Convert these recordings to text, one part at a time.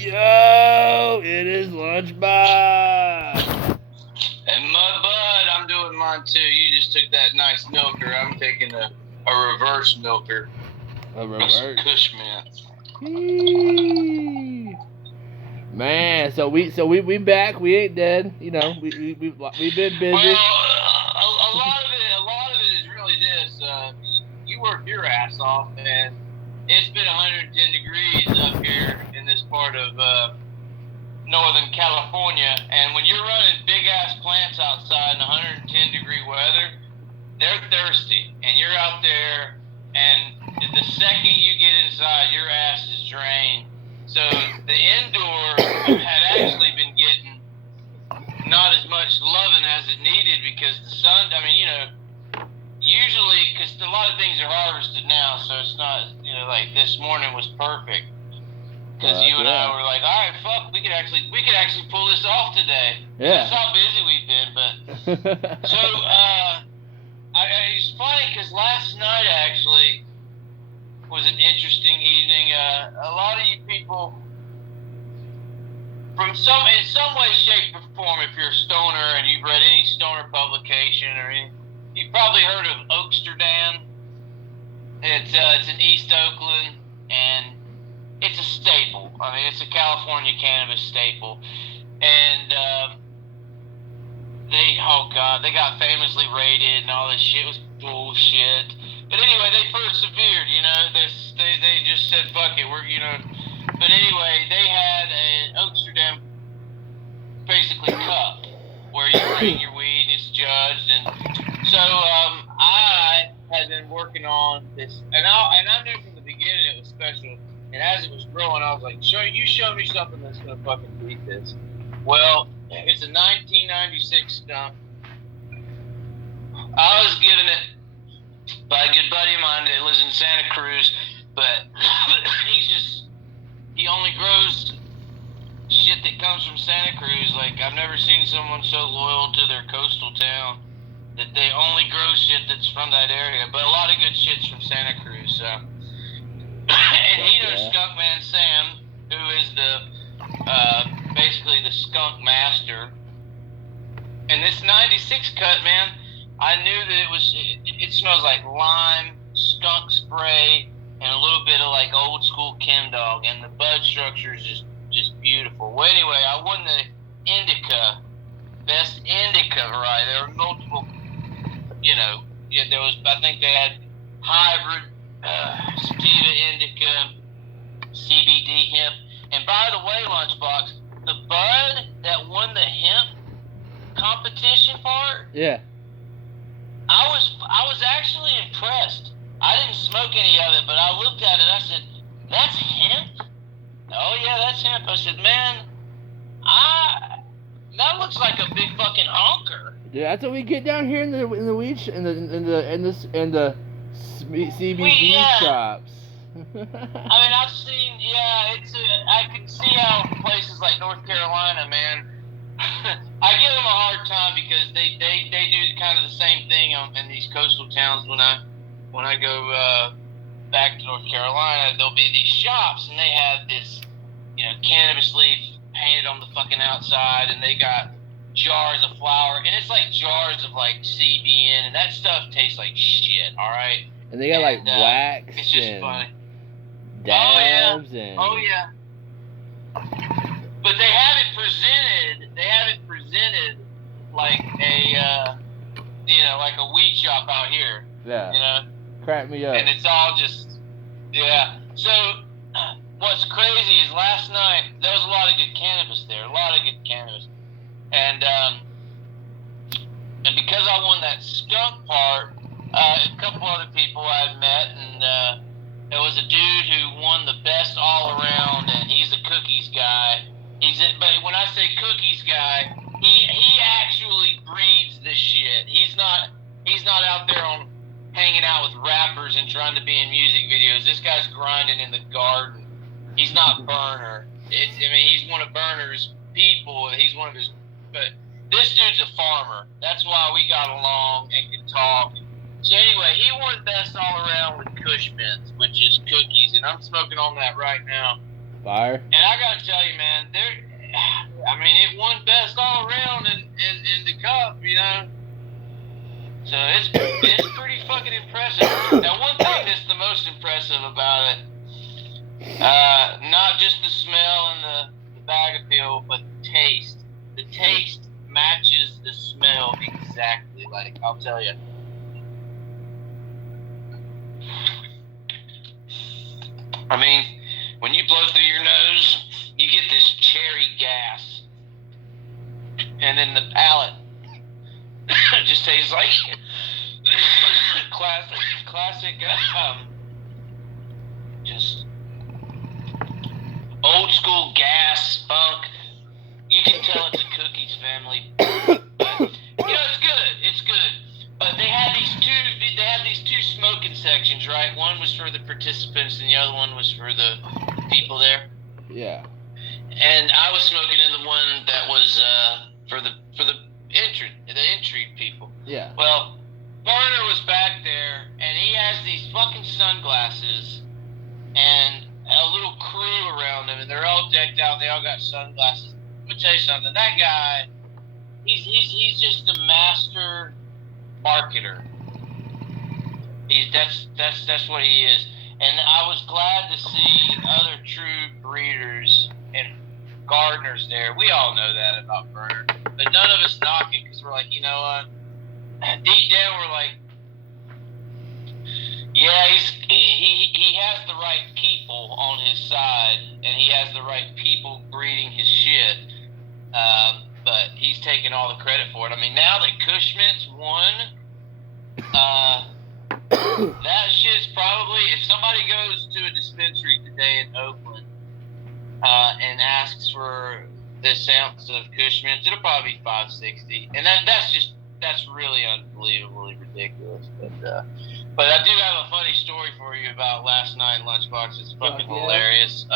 Yo, it is Lunchbox. And Muddbutt, I'm doing mine too. You just took that nice milker. I'm taking a reverse milker. A reverse. Kush mints. Man, so we back. We ain't dead. You know, we've been busy. Well, a lot of it is really this. You work your ass off, and it's been 110 degrees up here in this part of Northern California. And when you're running big ass plants outside in 110 degree weather, they're thirsty, and you're out there, and the second you get inside, your ass is drained. So the indoor had actually been getting not as much loving as it needed because the sun, I mean, you know, usually, because a lot of things are harvested now, so it's not, you know, like this morning was perfect. Because you and I were like, all right, fuck, we could actually pull this off today. Yeah. That's how busy we've been, but so it's funny because last night actually was an interesting evening. A lot of you people, in some way, shape, or form, if you're a stoner and you've read any stoner publication or any, you've probably heard of Oaksterdam. It's in East Oakland, and it's a staple. I mean, it's a California cannabis staple, and they got famously raided, and all this shit was bullshit. But anyway, they persevered. You know, they just said, "Fuck it, we're," you know. But anyway, they had an Oaksterdam basically cup where you bring your weed and it's judged, and so I had been working on this, and I knew from the beginning it was special. And as it was growing, I was like, show me something that's gonna fucking beat this. Well, it's a 1996 stump. I was given it by a good buddy of mine that lives in Santa Cruz, but he only grows shit that comes from Santa Cruz. Like, I've never seen someone so loyal to their coastal town that they only grow shit that's from that area. But a lot of good shit's from Santa Cruz, so. And he knows Skunkman Sam, who is basically the skunk master. And this 96 cut, man, I knew that it smells like lime, skunk spray, and a little bit of like old school Chem Dog, and the bud structure is just beautiful. Well, anyway, I won the Indica, best Indica variety. There were multiple, you know, I think they had hybrid, sativa indica, CBD hemp, and by the way, Lunchbox, the bud that won the hemp competition part, I was actually impressed. I didn't smoke any of it, but I looked at it and I said, "That's hemp?" "Oh yeah, that's hemp." I said, "Man, that looks like a big fucking honker." Yeah, that's what we get down here in the weed in the CBD shops. I mean, I've seen, I can see how places like North Carolina, man, I give them a hard time because they do kind of the same thing in these coastal towns. When I go back to North Carolina, there'll be these shops, and they have this, you know, cannabis leaf painted on the fucking outside, and they got jars of flour, and it's like jars of like CBN, and that stuff tastes like shit, all right? And they got like wax. It's just funny. Dabs Oh yeah. But they have it presented like a like a weed shop out here. Yeah. You know? Crack me up. And it's all just So what's crazy is last night there was a lot of good cannabis there, and because I won that skunk part, a couple other people I'd met, and there was a dude who won the best all around, and he's a cookies guy. But when I say cookies guy, he actually breeds the shit. He's not out there hanging out with rappers and trying to be in music videos. This guy's grinding in the garden. He's not Burner. He's one of Burner's people. He's one of his. But this dude's a farmer. That's why we got along and could talk. So anyway, he won best all around with Kush mints, which is cookies, and I'm smoking on that right now. Fire. And I gotta tell you, man, it won best all around in the cup, you know. So it's pretty fucking impressive. Now, one thing that's the most impressive about it, not just the smell and the bag appeal, but the taste. The taste matches the smell exactly. Like, I'll tell you. I mean, when you blow through your nose, you get this cherry gas, and then the palate just tastes like classic, just old school gas funk. You can tell it's a Cookies family, but it's good. But they had these two smoking sections, right? One was for the participants, and the other one was for the people there. Yeah. And I was smoking in the one that was for the entry people. Yeah. Well, Barner was back there, and he has these fucking sunglasses and a little crew around him, and they're all decked out. They all got sunglasses. Let me tell you something. That guy, he's just a master marketer. That's what he is. And I was glad to see other true breeders and gardeners there. We all know that about Burner, but none of us knock it because we're like, you know what? Deep down, we're like, yeah, he has the right people on his side, and he has the right people breeding his shit. But he's taking all the credit for it. I mean, now that Cushman's won, that shit's probably, if somebody goes to a dispensary today in Oakland and asks for this ounce of Cushman's, it'll probably be $5.60, and that's really unbelievably ridiculous. But I do have a funny story for you about last night in Lunchbox. It's fucking hilarious.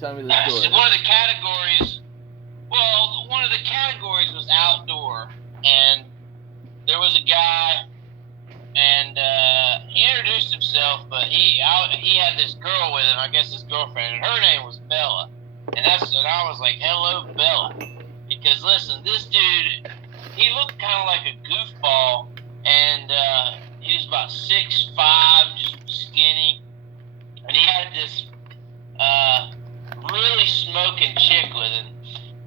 Tell me the story. One of the categories was outdoor, and there was a guy, and he introduced himself, but he had this girl with him, I guess his girlfriend, and her name was Bella. And I was like, hello, Bella. Because listen, this dude, he looked kind of like a goofball, and he was about 6'5", just skinny, and he had this really smoking chick with him,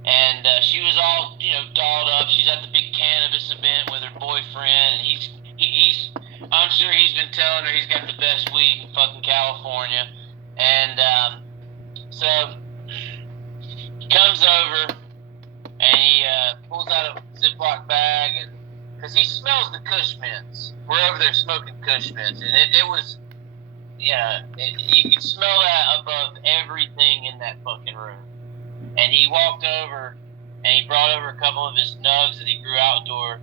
and she was all, dolled up. She's at the big cannabis event with her boyfriend, and he's I'm sure he's been telling her he's got the best weed in fucking California, and so he comes over, and he pulls out a Ziploc bag, and because he smells the Kush mints. We're over there smoking Kush mints, and it was, you could smell that above everything in that fucking room. And he walked over, and he brought over a couple of his nugs that he grew outdoor,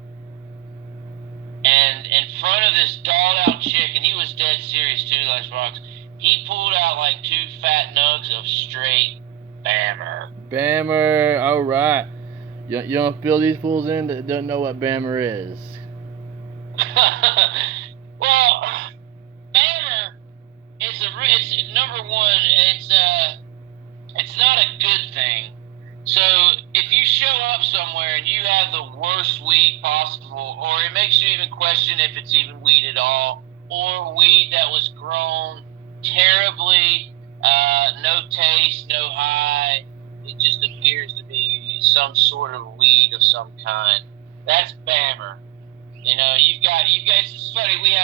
and in front of this dolled out chick, and he was dead serious too, Lunchbox, he pulled out like 2 fat nugs of straight Bammer. Bammer, alright. You don't fill these fools in that don't know what Bammer is. Well, Bammer, it's number one, it's not a good thing. So if you show up somewhere and you have the worst weed possible, or it makes you even question if it's even weed at all, or weed that was grown terribly, no taste, no high, it just appears to be some sort of weed of some kind, that's Bammer. You guys, it's funny, you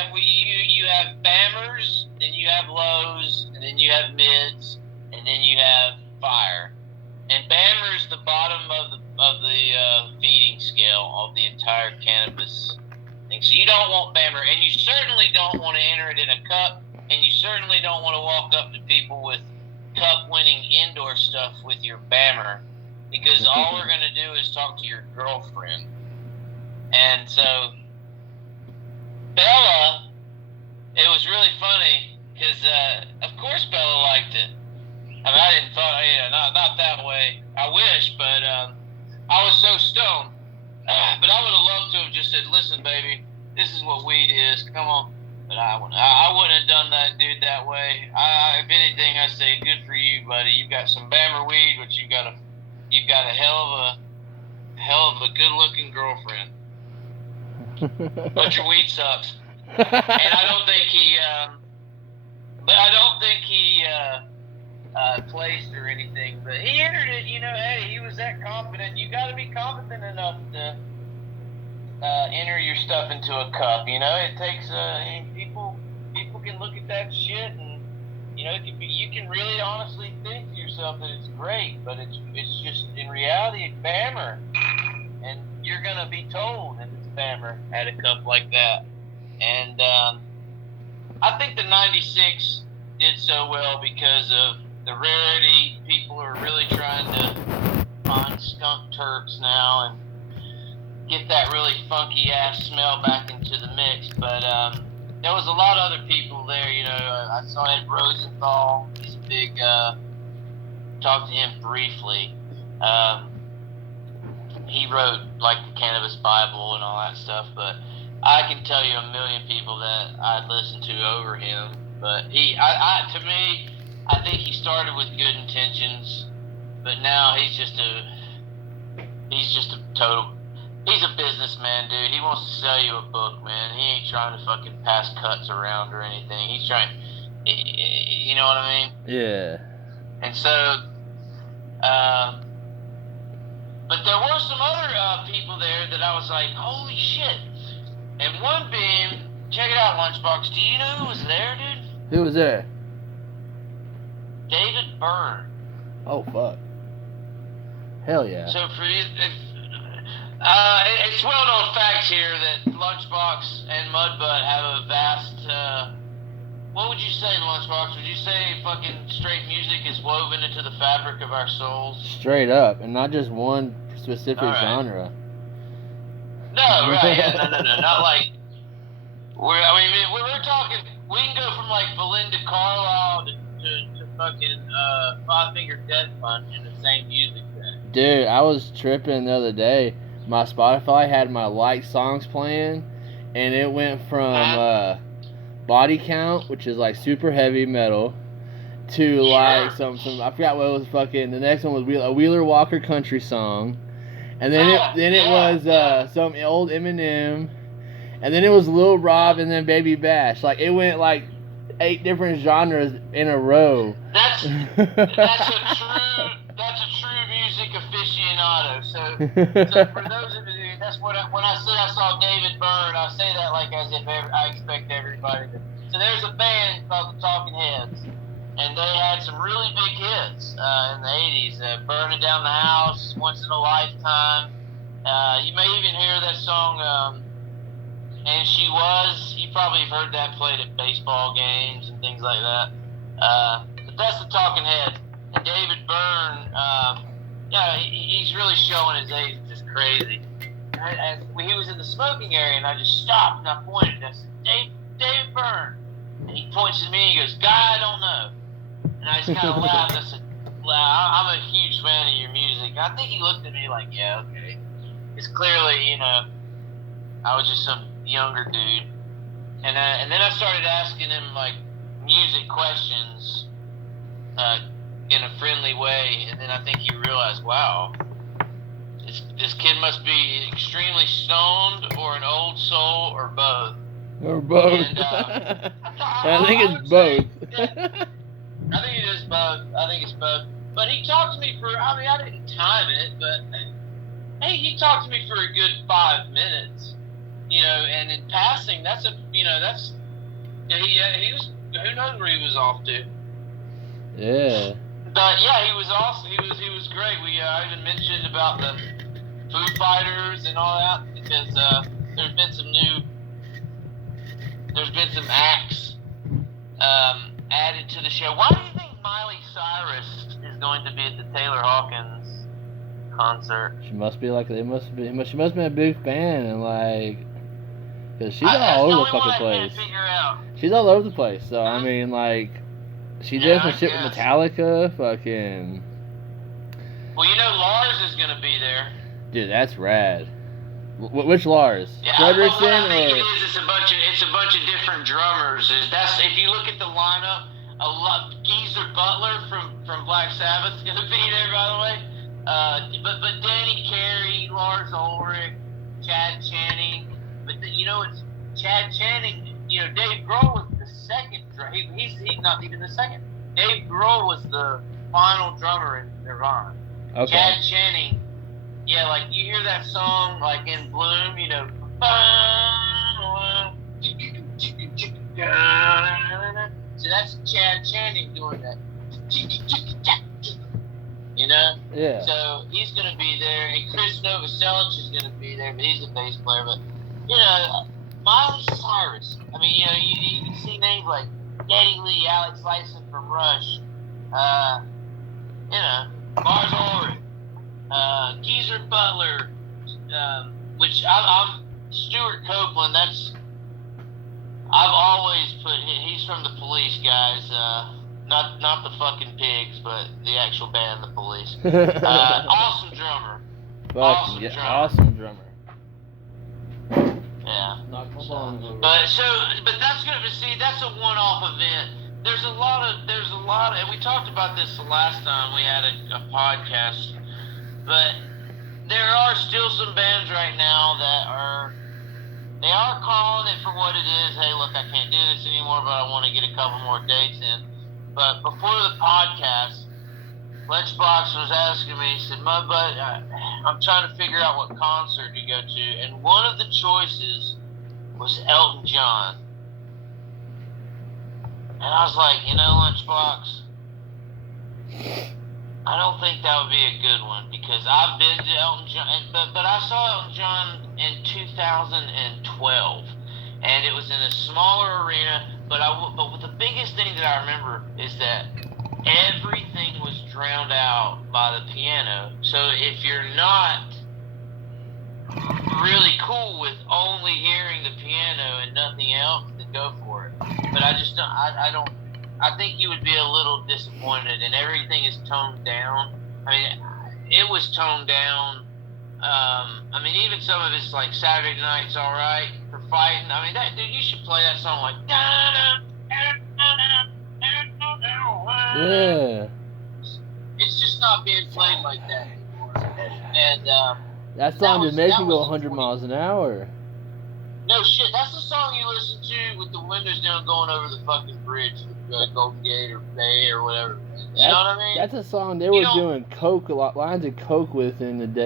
have Bammers, then you have lows, and then you have mids, and then you have fire. And Bammer is the bottom of the feeding scale of the entire cannabis thing. So you don't want Bammer, and you certainly don't want to enter it in a cup, and you certainly don't want to walk up to people with cup-winning indoor stuff with your Bammer, because all we're going to do is talk to your girlfriend. And so Bella, it was really funny, because of course Bella liked it. I mean, I didn't thought, not that way. I wish, but I was so stoned. But I would have loved to have just said, listen, baby, this is what weed is. Come on. But I wouldn't have done that dude that way. If anything, I say good for you, buddy. You've got some Bammer weed, but you've got a hell of a good looking girlfriend. But your weed sucks. And I don't think he placed or anything. But he entered it. Hey, he was that confident. You got to be confident enough to enter your stuff into a cup. It takes people can look at that shit and you can really honestly think to yourself that it's great, but it's just in reality it's Bammer, and you're gonna be told that it's Bammer at a cup like that. And I think the '96 did so well because of the rarity. People are really trying to find skunk Turks now and get that really funky ass smell back into the mix. But there was a lot of other people there. I saw Ed Rosenthal. He's a big. Talked to him briefly. He wrote like the Cannabis Bible and all that stuff. But I can tell you a million people that I'd listen to over him. But to me, I think he started with good intentions, but now he's just a total. He's a businessman, dude. He wants to sell you a book, man. He ain't trying to fucking pass cuts around or anything. He's trying, you know what I mean? Yeah. And so, but there were some other people there that I was like, holy shit. And one being, check it out, Lunchbox. Do you know who was there, dude? Who was there? David Byrne. Oh, fuck. Hell yeah. So for you, it's well-known facts here that Lunchbox and Muddbutt have a vast, what would you say, Lunchbox? Would you say fucking straight music is woven into the fabric of our souls? Straight up, and not just one specific genre. No, right, yeah, no, not like, we're talking, we can go from like Belinda Carlisle to fucking Five Finger Death Punch in the same music thing. Dude, I was tripping the other day. My Spotify had my liked songs playing, and it went from Body Count, which is like super heavy metal, to like some I forgot what it was. Fucking the next one was a Wheeler Walker country song, and then it was some old Eminem, and then it was Lil Rob, and then Baby Bash. Like it went like 8 different genres in a row. That's a true music aficionado. So for those of you, that's what when I say I saw David Byrne, I say that like as if I expect everybody to. So there's a band called the Talking Heads, and they had some really big hits in the '80s. "Burning Down the House," "Once in a Lifetime." You may even hear that song. And She Was, you probably have heard that played at baseball games and things like that. But that's the Talking Head. And David Byrne, he's really showing his age, just crazy. He was in the smoking area, and I just stopped and I pointed and I said, David Byrne. And he points at me and he goes, "Guy I don't know." And I just kind of laughed. I said, "I'm a huge fan of your music." I think he looked at me like, "Yeah, okay." It's clearly, I was just some younger dude, and then I started asking him like music questions in a friendly way, and then I think he realized, wow, this kid must be extremely stoned or an old soul or both. Or both. And, I think it's both. I think it is both. I think it's both. But he talked to me for, I didn't time it, but hey, he talked to me for a good 5 minutes. And in passing, he was, who knows where he was off to. Yeah. But yeah, he was awesome. He was great. I even mentioned about the Foo Fighters and all that because there's been some acts added to the show. Why do you think Miley Cyrus is going to be at the Taylor Hawkins concert? She must be like she must have been a big fan and like. Cause she's all over the fucking place. She's all over the place. So I mean, like, she did some shit with Metallica. Fucking. Well, Lars is gonna be there. Dude, that's rad. Which Lars? Yeah, Fredrickson what I think or? it is, it's a bunch of different drummers. If you look at the lineup, Geezer Butler from Black Sabbath's gonna be there, by the way. But Danny Carey, Lars Ulrich, Chad Channing. But it's Chad Channing. Dave Grohl was the second. He's not even the second. Dave Grohl was the final drummer in Nirvana. Okay. Chad Channing. Yeah, like you hear that song like in Bloom, so that's Chad Channing doing that. Yeah. So he's gonna be there, and Chris Novoselic is gonna be there, but he's a bass player. But Miley Cyrus. I mean, you see names like Geddy Lee, Alex Lifeson from Rush. Lars Ulrich. Geezer Butler, which I'm Stuart Copeland. I've always put. He's from the Police, guys. Not the fucking Pigs, but the actual band, the Police. Awesome drummer. Awesome drummer. Yeah. Not fun. But that's a one-off event. There's a lot of, and we talked about this the last time we had a podcast. But there are still some bands right now that are calling it for what it is. Hey, look, I can't do this anymore, but I want to get a couple more dates in. But before the podcast, Lunchbox was asking me, he said, Muddbutt, I'm trying to figure out what concert to go to. And one of the choices was Elton John. And I was like, Lunchbox, I don't think that would be a good one because I've been to Elton John, but I saw Elton John in 2012, and it was in a smaller arena. But the biggest thing that I remember is that everything was drowned out by the piano. So if you're not really cool with only hearing the piano and nothing else, then go for it. But I just don't. I think you would be a little disappointed, and everything is toned down. I mean, it was toned down. Even some of it's like Saturday Night's All Right for fighting. I mean, dude, you should play that song like. Yeah. It's just not being played like that anymore. And that song just makes me go 100 miles an hour. No shit, that's the song you listen to with the windows down going over the fucking bridge, Golden Gate or Bay or whatever. You know what I mean? That's a song they were doing lines of coke with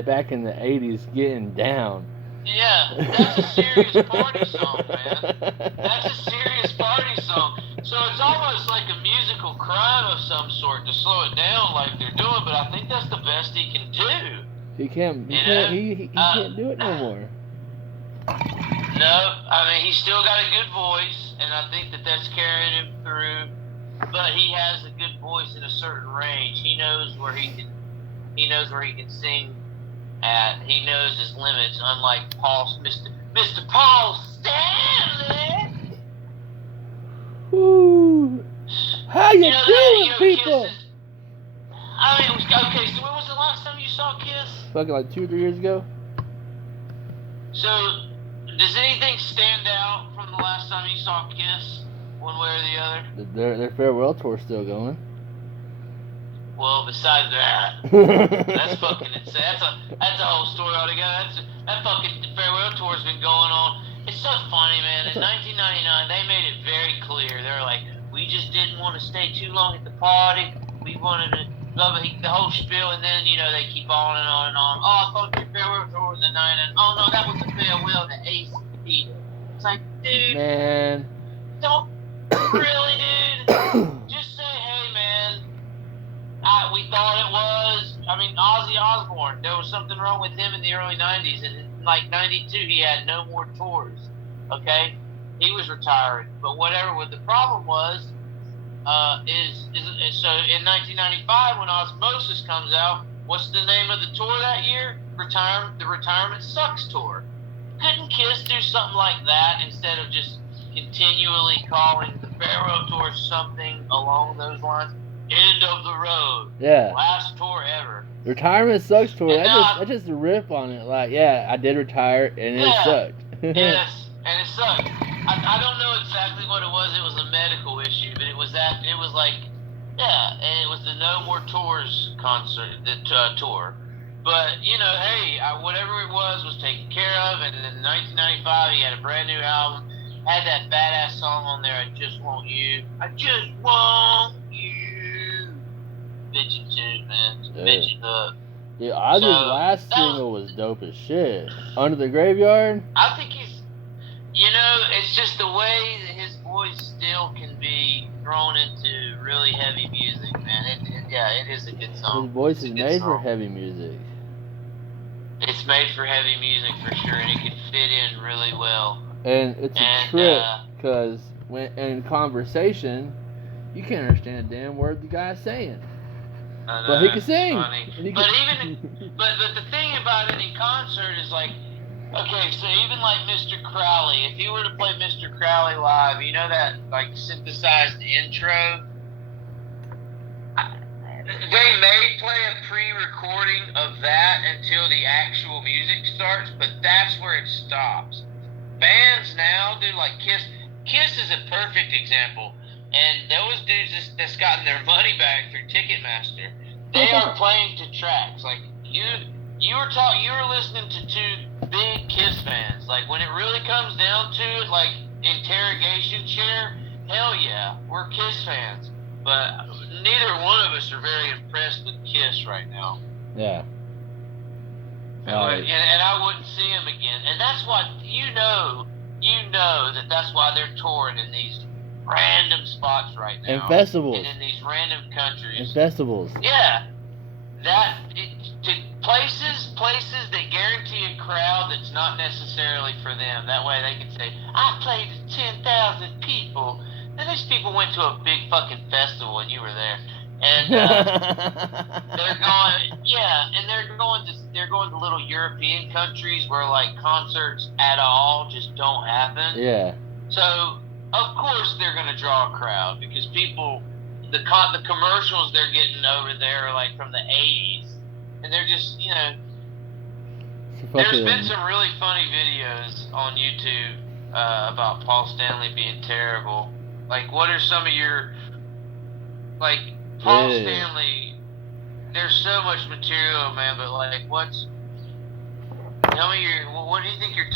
back in the 80s, getting down. Yeah, that's a serious party song, man. That's a serious party song. So it's almost like a musical crime of some sort to slow it down like they're doing, but I think that's the best he can do. He can't do it no more. No, he's still got a good voice, and I think that's carrying him through. But he has a good voice in a certain range. He knows where he can sing at. He knows his limits, unlike Mr. Paul Stanley. Woo! How you doing, people? Okay, so when was the last time you saw Kiss? Fucking like 2 or 3 years ago. So, does anything stand out from the last time you saw Kiss, one way or the other? Their farewell tour's still going. Well, besides that, that's fucking insane. That's a whole story altogether. That fucking farewell tour's been going on. It's so funny, man. In 1999, they made it very clear. They were like, we just didn't want to stay too long at the party. We wanted to love it, the whole spiel, and then, they keep on and on and on. Oh, I thought your farewell tour was the 9, and oh no, that was the farewell to ACP. It's like, dude, man, don't really, dude. Just say, hey, man, we thought it was. Ozzy Osbourne. There was something wrong with him in the early 90s, and in like 92, he had no more tours. Okay, he was retiring, but whatever. What the problem was. So in 1995 when Osmosis comes out, what's the name of the tour that year? The Retirement Sucks Tour. Couldn't Kiss do something like that instead of just continually calling the farewell tour something along those lines? End of the road. Yeah. Last tour ever. Retirement sucks tour. And That's just a rip on it. Like, yeah, I did retire and it sucked. Yes, and it sucked. I don't know exactly what it was. It was a medical issue, but it was like, yeah, and it was the No More Tours concert, the tour. But, you know, hey, whatever it was taken care of, and then in 1995 he had a brand new album, had that badass song on there, I Just Want You. I Just Want You. Bitchin' tune, man. Bitchin' up. Dude, Ozzy's last single was dope as shit. Under the Graveyard? I think he's, you know, it's just the way that his voice still can be thrown into really heavy music, man. It is a good song. His voice is made for heavy music. It's made for heavy music for sure, and it can fit in really well. And it's a trip, because when in conversation, you can't understand a damn word the guy's saying. But he can sing. But the thing about it in concert is like, okay, so even like Mr. Crowley, if he were to play Mr. Crowley live, you know that like synthesized intro? They may play a pre-recording of that until the actual music starts, but that's where it stops. Bands now do like Kiss. Kiss is a perfect example. And those dudes that's gotten their money back through Ticketmaster, they are playing to tracks. Like you were listening to two big Kiss fans. Like when it really comes down to it, like interrogation chair, hell yeah, we're Kiss fans. But neither one of us are very impressed with Kiss right now. Yeah. And I wouldn't see them again. And that's why you know that's why they're touring in these random spots right now. And festivals. And in these random countries. And festivals. Yeah. To places that guarantee a crowd that's not necessarily for them. That way they can say, I played to 10,000 people. And these people went to a big fucking festival and you were there. And they're going to little European countries where like concerts at all just don't happen. Yeah. So of course they're gonna draw a crowd because people, the commercials they're getting over there are like from the 80s, and they're just, you know. There's been some really funny videos on YouTube about Paul Stanley being terrible. Like, what are some of your, like, Paul Stanley, there's so much material, man, but like, tell me what do you think your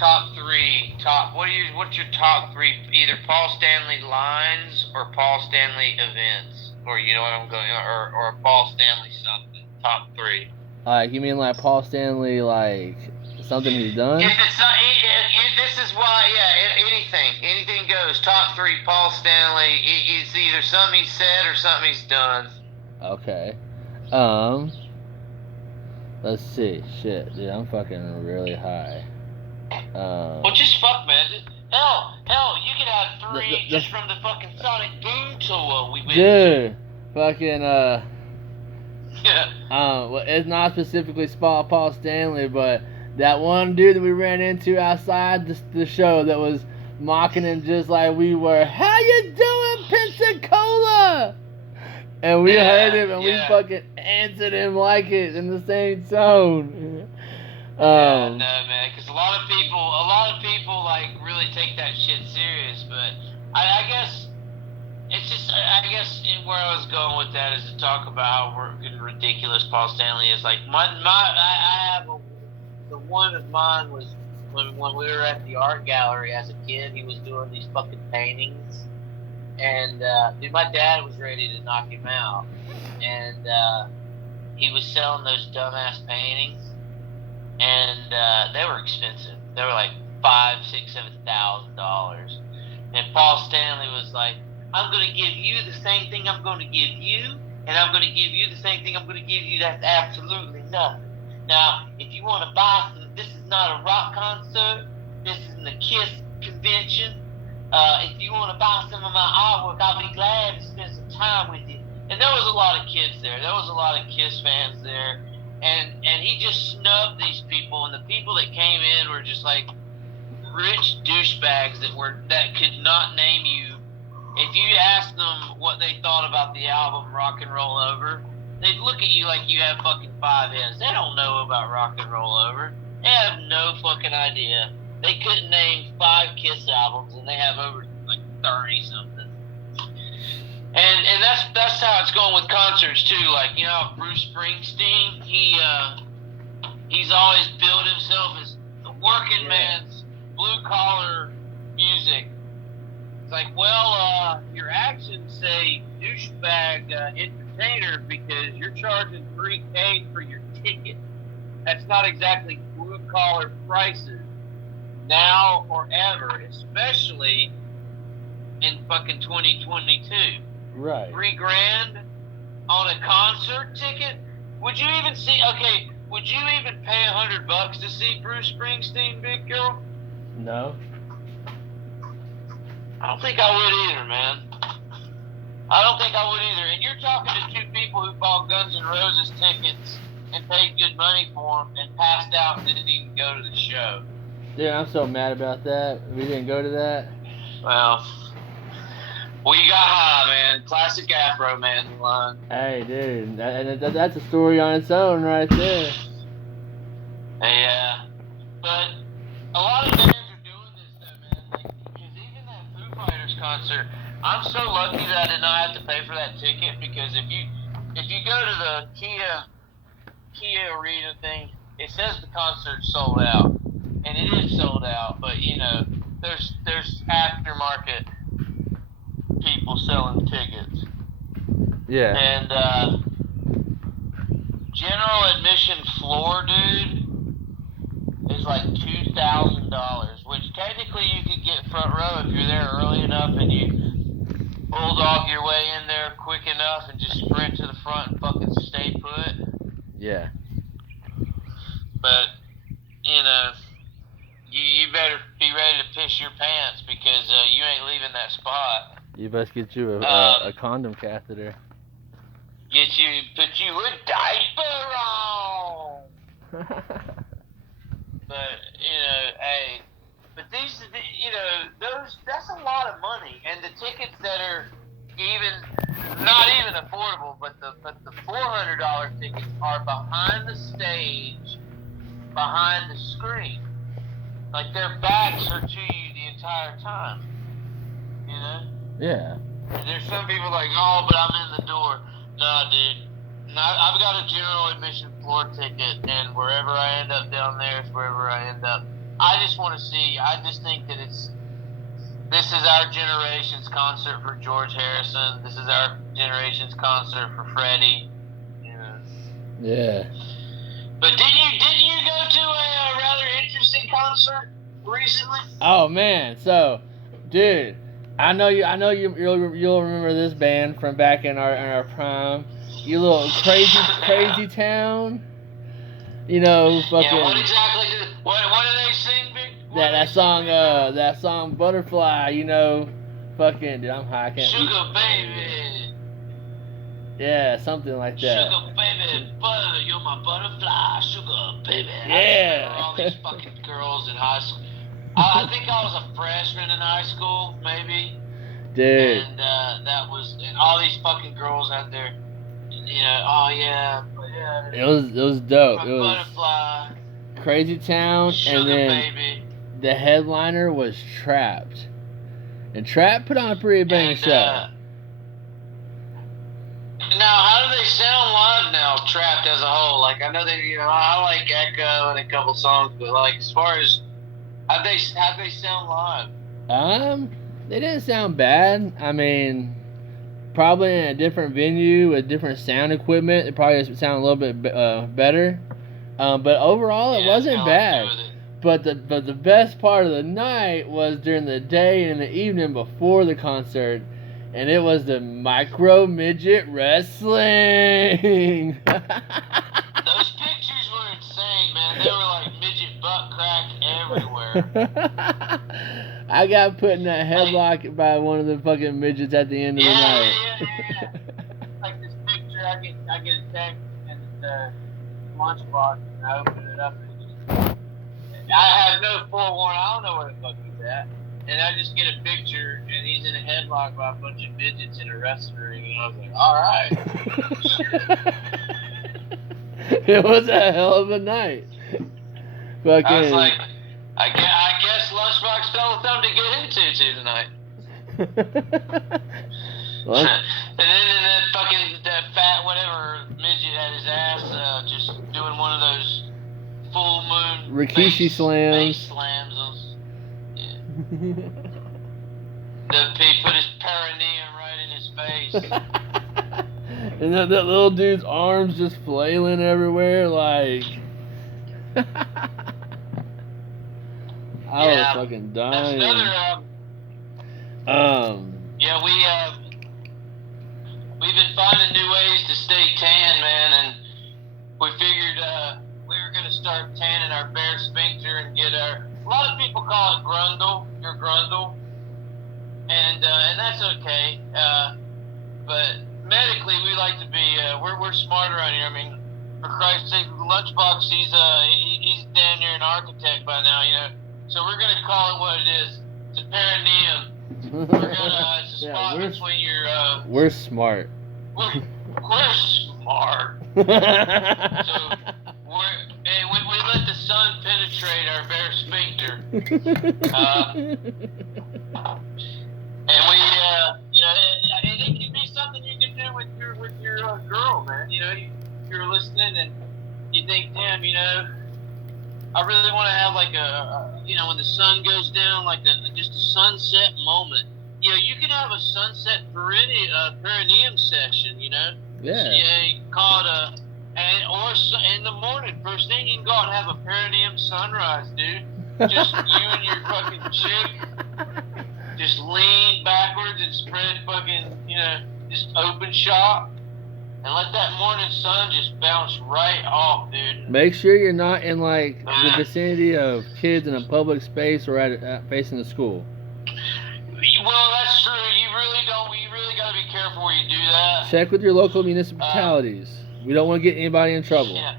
what's your top three, either Paul Stanley lines or Paul Stanley events, or you know what I'm going, or Paul Stanley something, top three. Like, you mean like Paul Stanley, like something he's done? If it's not, this is why, anything goes. Top three, Paul Stanley. It's either something he's said or something he's done. Okay. Let's see. Shit, dude, I'm fucking really high. Well, just fuck, man. Hell, you could have three just from the fucking Sonic Boom tour we went to. Dude, fucking, Yeah. Well, it's not specifically Paul Stanley, but that one dude that we ran into outside the show that was mocking him just like we were. How you doing, Pensacola? And we heard him and we fucking answered him like it in the same tone. No, man, because a lot of people like really take that shit serious. But I guess it's just, where I was going with that is to talk about how ridiculous Paul Stanley is. Like I have the one of mine was when we were at the art gallery as a kid. He was doing these fucking paintings. And, dude, my dad was ready to knock him out. And, he was selling those dumbass paintings. And, they were expensive. They were like $5,000, $6,000, $7,000. And Paul Stanley was like, I'm going to give you the same thing I'm going to give you. And I'm going to give you the same thing I'm going to give you. That's absolutely nothing. Now, if you want to buy some, this is not a rock concert. This isn't a Kiss convention. If you want to buy some of my artwork, I'll be glad to spend some time with you. And there was a lot of kids there. There was a lot of Kiss fans there. And he just snubbed these people. And the people that came in were just like rich douchebags that could not name you if you ask them what they thought about the album Rock and Roll Over, they'd look at you like you have fucking 5 heads. They don't know about Rock and Roll Over. They have no fucking idea. They couldn't name 5 Kiss albums, and they have over like 30 something. And that's how it's going with concerts too. Like, you know, Bruce Springsteen, he's always billed himself as the working man's blue collar music. It's like, well, your actions say douchebag entertainer because you're charging $3,000 for your ticket. That's not exactly blue collar prices now or ever, especially in fucking 2022. Right. $3,000 on a concert ticket? Would you even see? Okay, would you even pay $100 to see Bruce Springsteen, big girl? No. I don't think I would either, man. I don't think I would either. And you're talking to 2 people who bought Guns N' Roses tickets and paid good money for them and passed out and didn't even go to the show. Dude, I'm so mad about that. We didn't go to that. Well, we got high, man. Classic Afro man line. Hey, dude, that's a story on its own right there. Yeah, but a lot of bands are doing this though, man. Like, because even that Foo Fighters concert, I'm so lucky that I did not have to pay for that ticket. Because if you go to the Kia Arena thing, it says the concert's sold out, and it is sold out. But you know, there's aftermarket people selling tickets. Yeah. And general admission floor, dude, is like $2,000, which technically you could get front row if you're there early enough and you bulldog your way in there quick enough and just sprint to the front and fucking stay put. Yeah. But, you know, you better be ready to piss your pants because you ain't leaving that spot. You best get you a condom catheter. Put you a diaper on. But, you know, hey, but these, you know, that's a lot of money. And the tickets that are not even affordable, but the $400 tickets are behind the stage, behind the screen. Like, their backs are to you the entire time. You know? Yeah. And there's some people like, oh, but I'm in the door. Nah, dude. I've got a general admission floor ticket, and wherever I end up down there is wherever I end up. I just want to see. I just think that this is our generation's concert for George Harrison. This is our generation's concert for Freddie. You know. Yeah. But didn't you go to a rather interesting concert recently? Oh man, so, dude, I know you'll remember this band from back in our prime. You little crazy town. You know, fucking. Yeah, what exactly what do they sing, big? That song Butterfly, you know, fucking, dude, I'm high. I can't. Sugar baby. Yeah, something like that. Sugar baby, butter, you're my butterfly, sugar baby. Yeah. I remember all these fucking girls in high school. I think I was a freshman in high school, maybe. Dude. And and all these fucking girls out there, you know, oh yeah. It was dope. My It was butterfly. Crazy Town, Sugar and then baby. the headliner was Trapped. And Trapped put on a pretty bang show. Now, how do they sound live now, Trapped as a whole? Like, I know they, you know, I like Echo and a couple songs, but like, as far as how they sound live? They didn't sound bad. I mean, probably in a different venue with different sound equipment, it probably sound a little bit better. But overall, it wasn't bad. But the best part of the night was during the day and the evening before the concert, and it was the micro midget wrestling. Those pictures were insane, man. They were like midget butt crack everywhere. I got put in that headlock by one of the fucking midgets at the end of the night. Yeah. Like this picture, I get a text and it's a lunchbox, and I open it up and it's just, I have no forewarning. I don't know where the fuck he's at. and I just get a picture, and he's in a headlock by a bunch of midgets in a wrestling ring, and I was like, all right. It was a hell of a night. Fucking. I was like, I guess Lunchbox found something to get into tonight. And then that fat whatever midget had his ass just doing one of those full moon Rikishi slams. Face slams. Yeah. He put his perineum right in his face. And that little dude's arms just flailing everywhere, like. I was fucking dying. That's another. Yeah, we've been finding new ways to stay tan, man, and we figured we were gonna start tanning our bare sphincter and get our. A lot of people call it grundle, your grundle, and that's okay. But medically, we like to be. We're smart around here. I mean, for Christ's sake, Lunchbox, he's damn near an architect by now, you know. So we're gonna call it what it is. It's a perineum. It's a spot between your. We're smart. We're smart. So we let the sun penetrate our bare sphincter. And we, you know, it can be something you can do with your girl, man. You know, you're listening and you think, damn, you know, I really want to have like you know, when the sun goes down, like just a sunset moment. You know, you can have a sunset perineum session, you know. Yeah. So, yeah, you can call it or in the morning, first thing you can go out and have a perineum sunrise, dude. Just you and your fucking chick, just lean backwards and spread fucking, you know, just open shop. And let that morning sun just bounce right off, dude. Make sure you're not in like the vicinity of kids in a public space or facing the school. Well, that's true. You really gotta be careful where you do that. Check with your local municipalities. We don't want to get anybody in trouble. Yeah.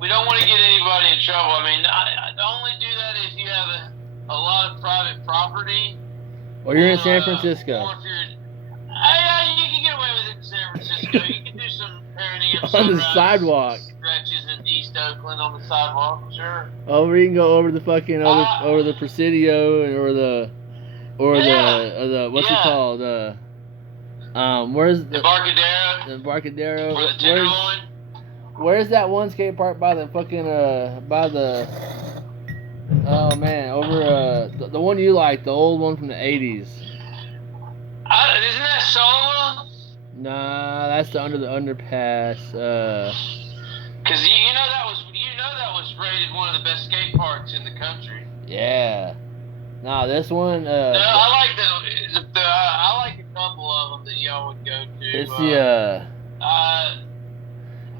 We don't want to get anybody in trouble. I mean, I only do that if you have a lot of private property. Or you're in San Francisco. Or if you're, you can get away with it in San Francisco. You can do some perineum on the sidewalk. Stretches in East Oakland on the sidewalk, sure. Over, you can go over the fucking over the Presidio or the what's it called? Where's the Embarcadero? The Embarcadero. Or the Tenderloin? Where's that one skate park by the fucking by the oh man, over the one you like, the old one from the 80s. Isn't that Solomon? Nah, that's the underpass. Cause you know that was rated one of the best skate parks in the country. Yeah. Nah, this one. No, I like I like a couple of them that y'all would go to. It's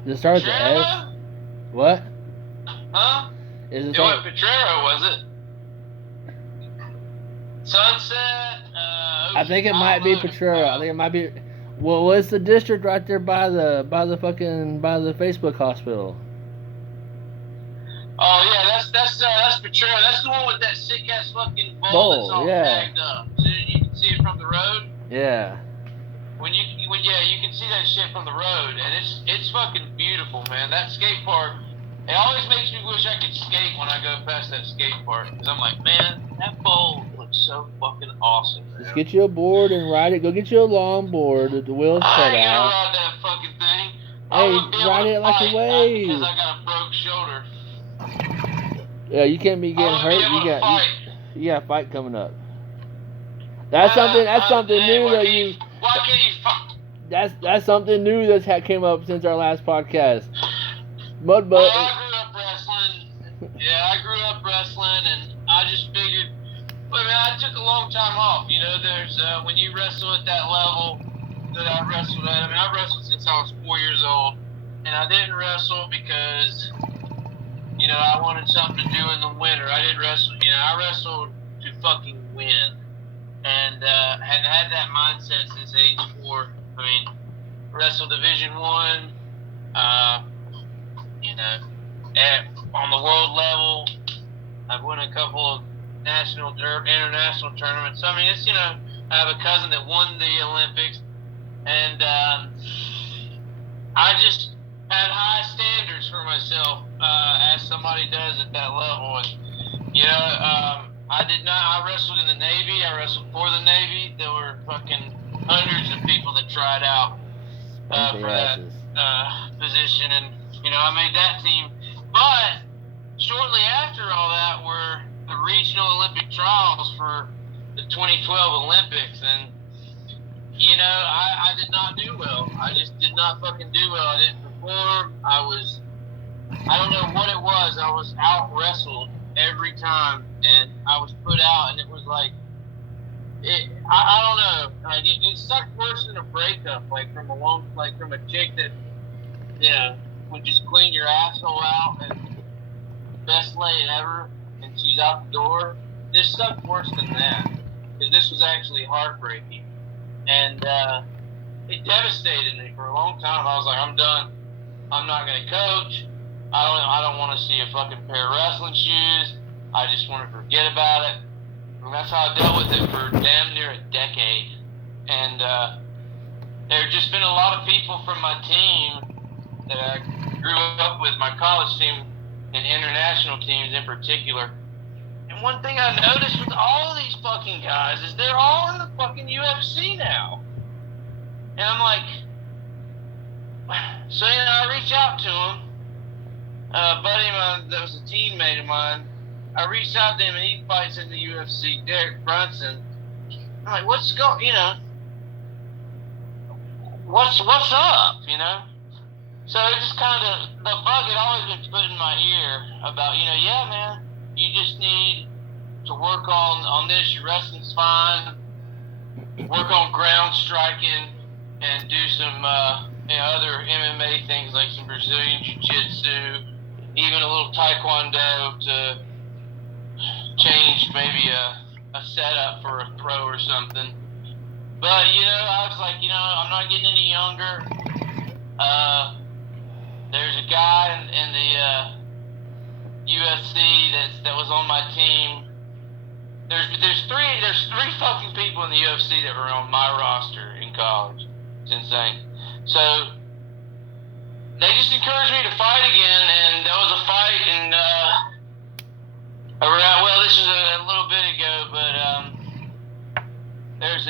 does it start with the S? What? Huh? Is it? It wasn't Potrero, was it? Sunset. I think it might be Potrero. I think it might be. Well, what's the district right there by the Facebook hospital? Oh yeah, that's Potrero. That's the one with that sick ass fucking bowl that's all tagged up. So you can see it from the road. Yeah. You can see that shit from the road, and it's fucking beautiful, man. That skate park, it always makes me wish I could skate when I go past that skate park, because I'm like, man, that bowl looks so fucking awesome. Man. Just get you a board and ride it. Go get you a longboard with the wheels cut out. I ain't gonna ride that fucking thing. Hey, ride it like a wave. Because I got a broke shoulder. Yeah, you can't be getting hurt. You got a fight coming up. That's something new that you. Why can't you fuck? That's something new that's came up since our last podcast. Muddbutt. Well, I grew up wrestling. Yeah, I grew up wrestling, and I just figured. But man, I took a long time off. You know, there's when you wrestle at that level that I wrestled at. I mean, I wrestled since I was 4 years old, and I didn't wrestle because, you know, I wanted something to do in the winter. I didn't wrestle. You know, I wrestled to fucking win. And had had that mindset since age 4. I mean, wrestled Division 1, you know, on the world level. I've won a couple of national or international tournaments. So, I mean, it's, you know, I have a cousin that won the Olympics, and I just had high standards for myself, as somebody does at that level. And, you know, I did not. I wrestled in the Navy. I wrestled for the Navy. There were fucking hundreds of people that tried out for that position, and you know, I made that team. But shortly after all that were the regional Olympic trials for the 2012 Olympics, and you know, I did not do well. I just did not fucking do well. I didn't perform. I don't know what it was. I was out wrestled every time, and I was put out, and it was like, I don't know. Like it sucked worse than a breakup, like from a chick that, you know, would just clean your asshole out and best lay ever, and she's out the door. This sucked worse than that, because this was actually heartbreaking, and it devastated me for a long time. I was like, I'm done. I'm not gonna coach. I don't want to see a fucking pair of wrestling shoes. I just want to forget about it. And that's how I dealt with it for damn near a decade. And there have just been a lot of people from my team that I grew up with, my college team and international teams in particular. And one thing I noticed with all of these fucking guys is they're all in the fucking UFC now. And I'm like, so, you know, I reach out to them. A buddy of mine that was a teammate of mine, I reached out to him and he fights in the UFC, Derek Brunson. I'm like, what's going, you know, what's up, you know? So it just kind of, the bug had always been put in my ear about, you know, yeah, man, you just need to work on this, your wrestling's fine, work on ground striking, and do some, you know, other MMA things like some Brazilian Jiu-Jitsu, even a little Taekwondo to change maybe a setup for a throw or something. But, you know, I was like, you know, I'm not getting any younger. There's a guy in the UFC that was on my team. There's three fucking people in the UFC that were on my roster in college. It's insane. So they just encouraged me to fight again, and there was a fight in around, well, this was a little bit ago, but there's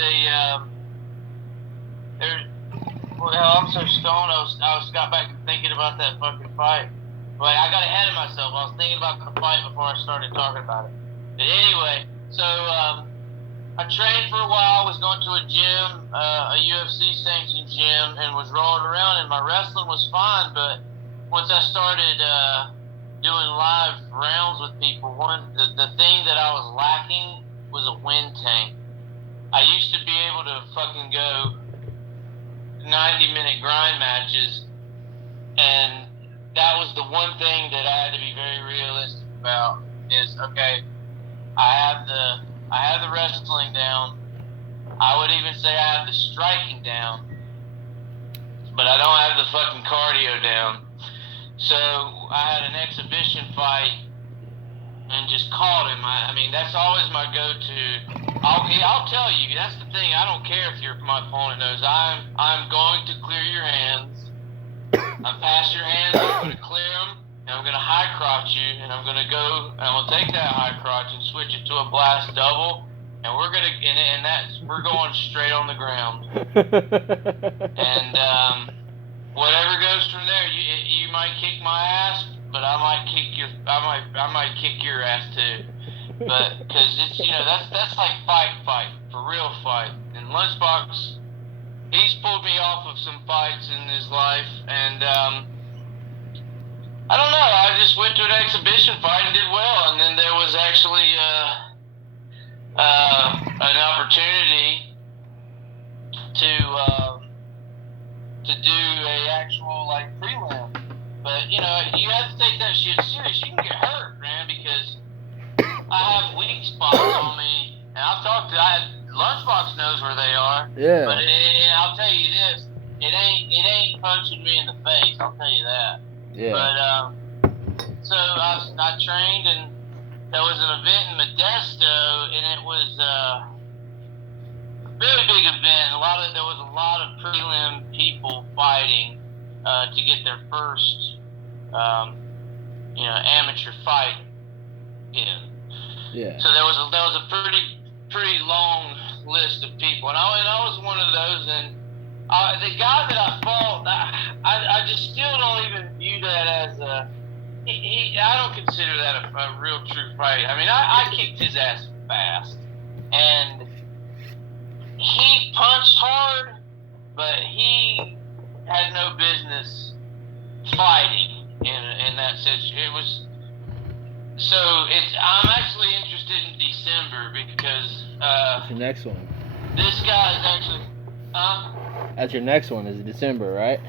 well, I'm so stoned. I got back to thinking about that fucking fight. But I got ahead of myself. I was thinking about the fight before I started talking about it. But anyway, so I trained for a while, was going to a gym, a UFC sanctioned gym, and was rolling around, and my wrestling was fine, but once I started doing live rounds with people, the thing that I was lacking was a wind tank. I used to be able to fucking go 90-minute grind matches, and that was the one thing that I had to be very realistic about is, okay, I have the wrestling down. I would even say I have the striking down, but I don't have the fucking cardio down. So I had an exhibition fight and just caught him. I mean, that's always my go-to. I'll tell you, that's the thing. I don't care if my opponent knows. I'm going to clear your hands. I'm past your hands. I'm going to clear them, and I'm going to high crotch you, and I'm going to go, and I'm going to take that high crotch and switch it to a blast double, and we're going straight on the ground. And whatever goes from there, you might kick my ass, but I might kick your ass too. But because it's, you know, that's like fight for real fight. And Lunchbox, he's pulled me off of some fights in his life, and I don't know. I just went to an exhibition fight and did well, and then there was actually an opportunity to do a actual like prelim. But you know, you have to take that shit serious. You can get hurt, man, because I have weak spots on me, and Lunchbox knows where they are. Yeah. But I'll tell you this, it ain't punching me in the face. I'll tell you that. Yeah. But so I trained, and there was an event in Modesto, and it was a very big event. There was a lot of prelim people fighting to get their first, amateur fight in. Yeah. So there was a pretty long list of people, and I was one of those. And the guy that I fought, I just still don't even view that as a. I don't consider that a real true fight. I mean, I kicked his ass fast, and he punched hard, but he had no business fighting in that situation. It was. So I'm actually interested in December because That's your next one. This guy is actually. That's your next one. Is December, right?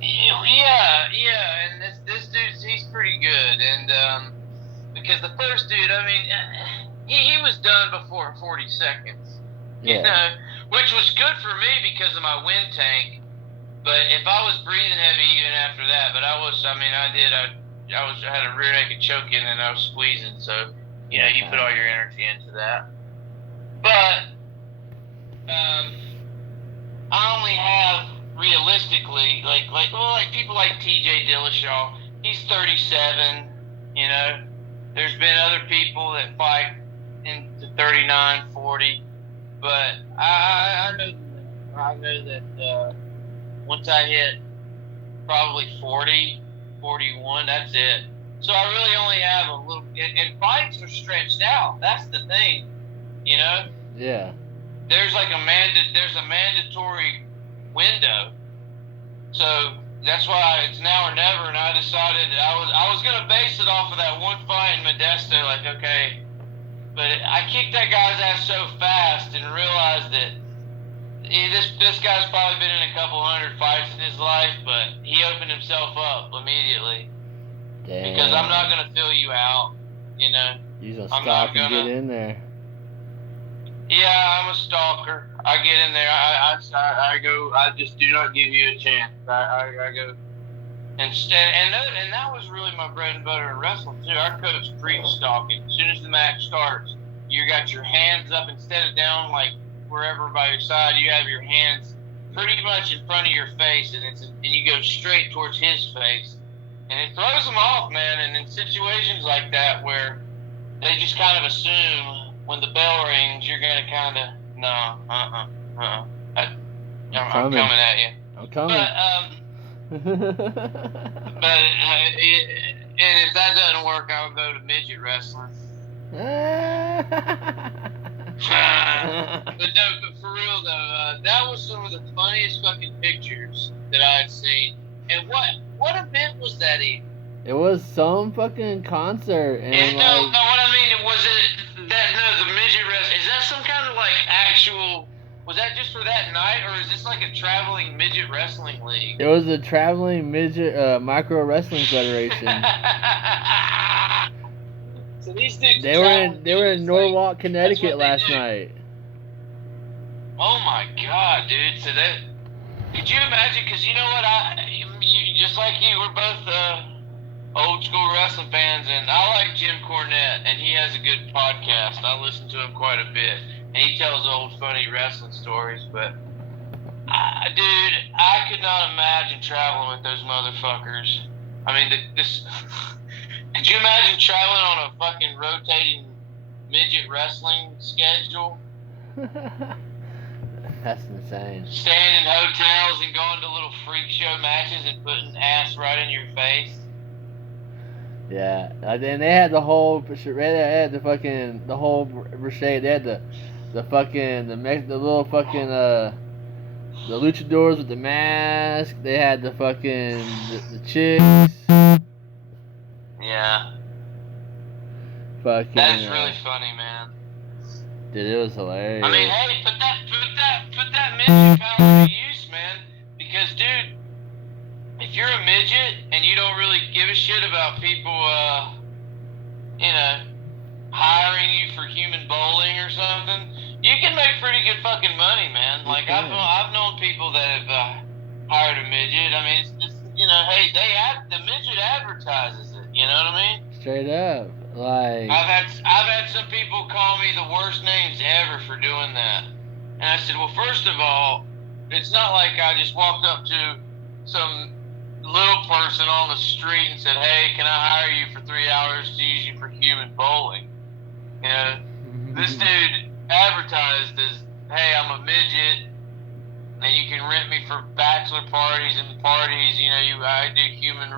Yeah, and this dude, he's pretty good, and because the first dude, I mean, he was done before 40 seconds, Yeah. Which was good for me because of my wind tank. But if I was breathing heavy even after that, but I had a rear naked choke in and I was squeezing, so you put all your energy into that. But I only have realistically like people like TJ Dillashaw. He's 37. There's been other people that fight into 39, 40, but I know that once I hit probably 40, 41, that's it. So I really only have a little, and fights are stretched out. That's the thing, Yeah. There's there's a mandatory window. So that's why it's now or never, and I decided I was gonna base it off of that one fight in Modesto, like, okay. But I kicked that guy's ass so fast and realized that this guy's probably been in a couple hundred fights in his life, but he opened himself up immediately. Damn. Because I'm not gonna fill you out, You're gonna stop and get in there. Yeah, I'm a stalker. I get in there. I go. I just do not give you a chance. I go. And that was really my bread and butter in wrestling too. Our coach preached stalking. As soon as the match starts, you got your hands up instead of down like wherever by your side. You have your hands pretty much in front of your face, and you go straight towards his face, and it throws them off, man. And in situations like that where they just kind of assume when the bell rings, you're gonna kind of I'm coming at you. I'm coming. But and if that doesn't work, I'll go to midget wrestling. But for real though, that was some of the funniest fucking pictures that I had seen. And what event was that even? It was some fucking concert, and no, what I mean was the midget wrestling. Is that some kind of like actual? Was that just for that night, or is this like a traveling midget wrestling league? It was a traveling midget micro wrestling federation. So these dudes. They were in Norwalk, Connecticut last night. Oh my god, dude! So that could you imagine? Because you know what, just like you, we're both old school wrestling fans, and I like Jim Cornette, and he has a good podcast. I listen to him quite a bit. And he tells old funny wrestling stories, but dude, I could not imagine traveling with those motherfuckers. I mean, could you imagine traveling on a fucking rotating midget wrestling schedule? That's insane. Staying in hotels and going to little freak show matches and putting ass right in your face. Yeah, and they had the whole. They had the fucking the whole Brochet. They had the little fucking the luchadors with the mask. They had the fucking the chicks. Yeah. Fucking. That's really funny, man. Dude, it was hilarious. I mean, hey, put that midget power to use, man. Because, dude, if you're a midget and you don't really give a shit about people, hiring you for human bowling or something, you can make pretty good fucking money, man. Like I've known people that have hired a midget. I mean, it's hey, the midget advertises it. You know what I mean? Straight up. Like, I've had some people call me the worst names ever for doing that. And I said, well, first of all, it's not like I just walked up to some little person on the street and said, hey, can I hire you for 3 hours to use you for human bowling? You know, this dude advertised as, hey, I'm a midget, and you can rent me for bachelor parties and parties. You know, I do human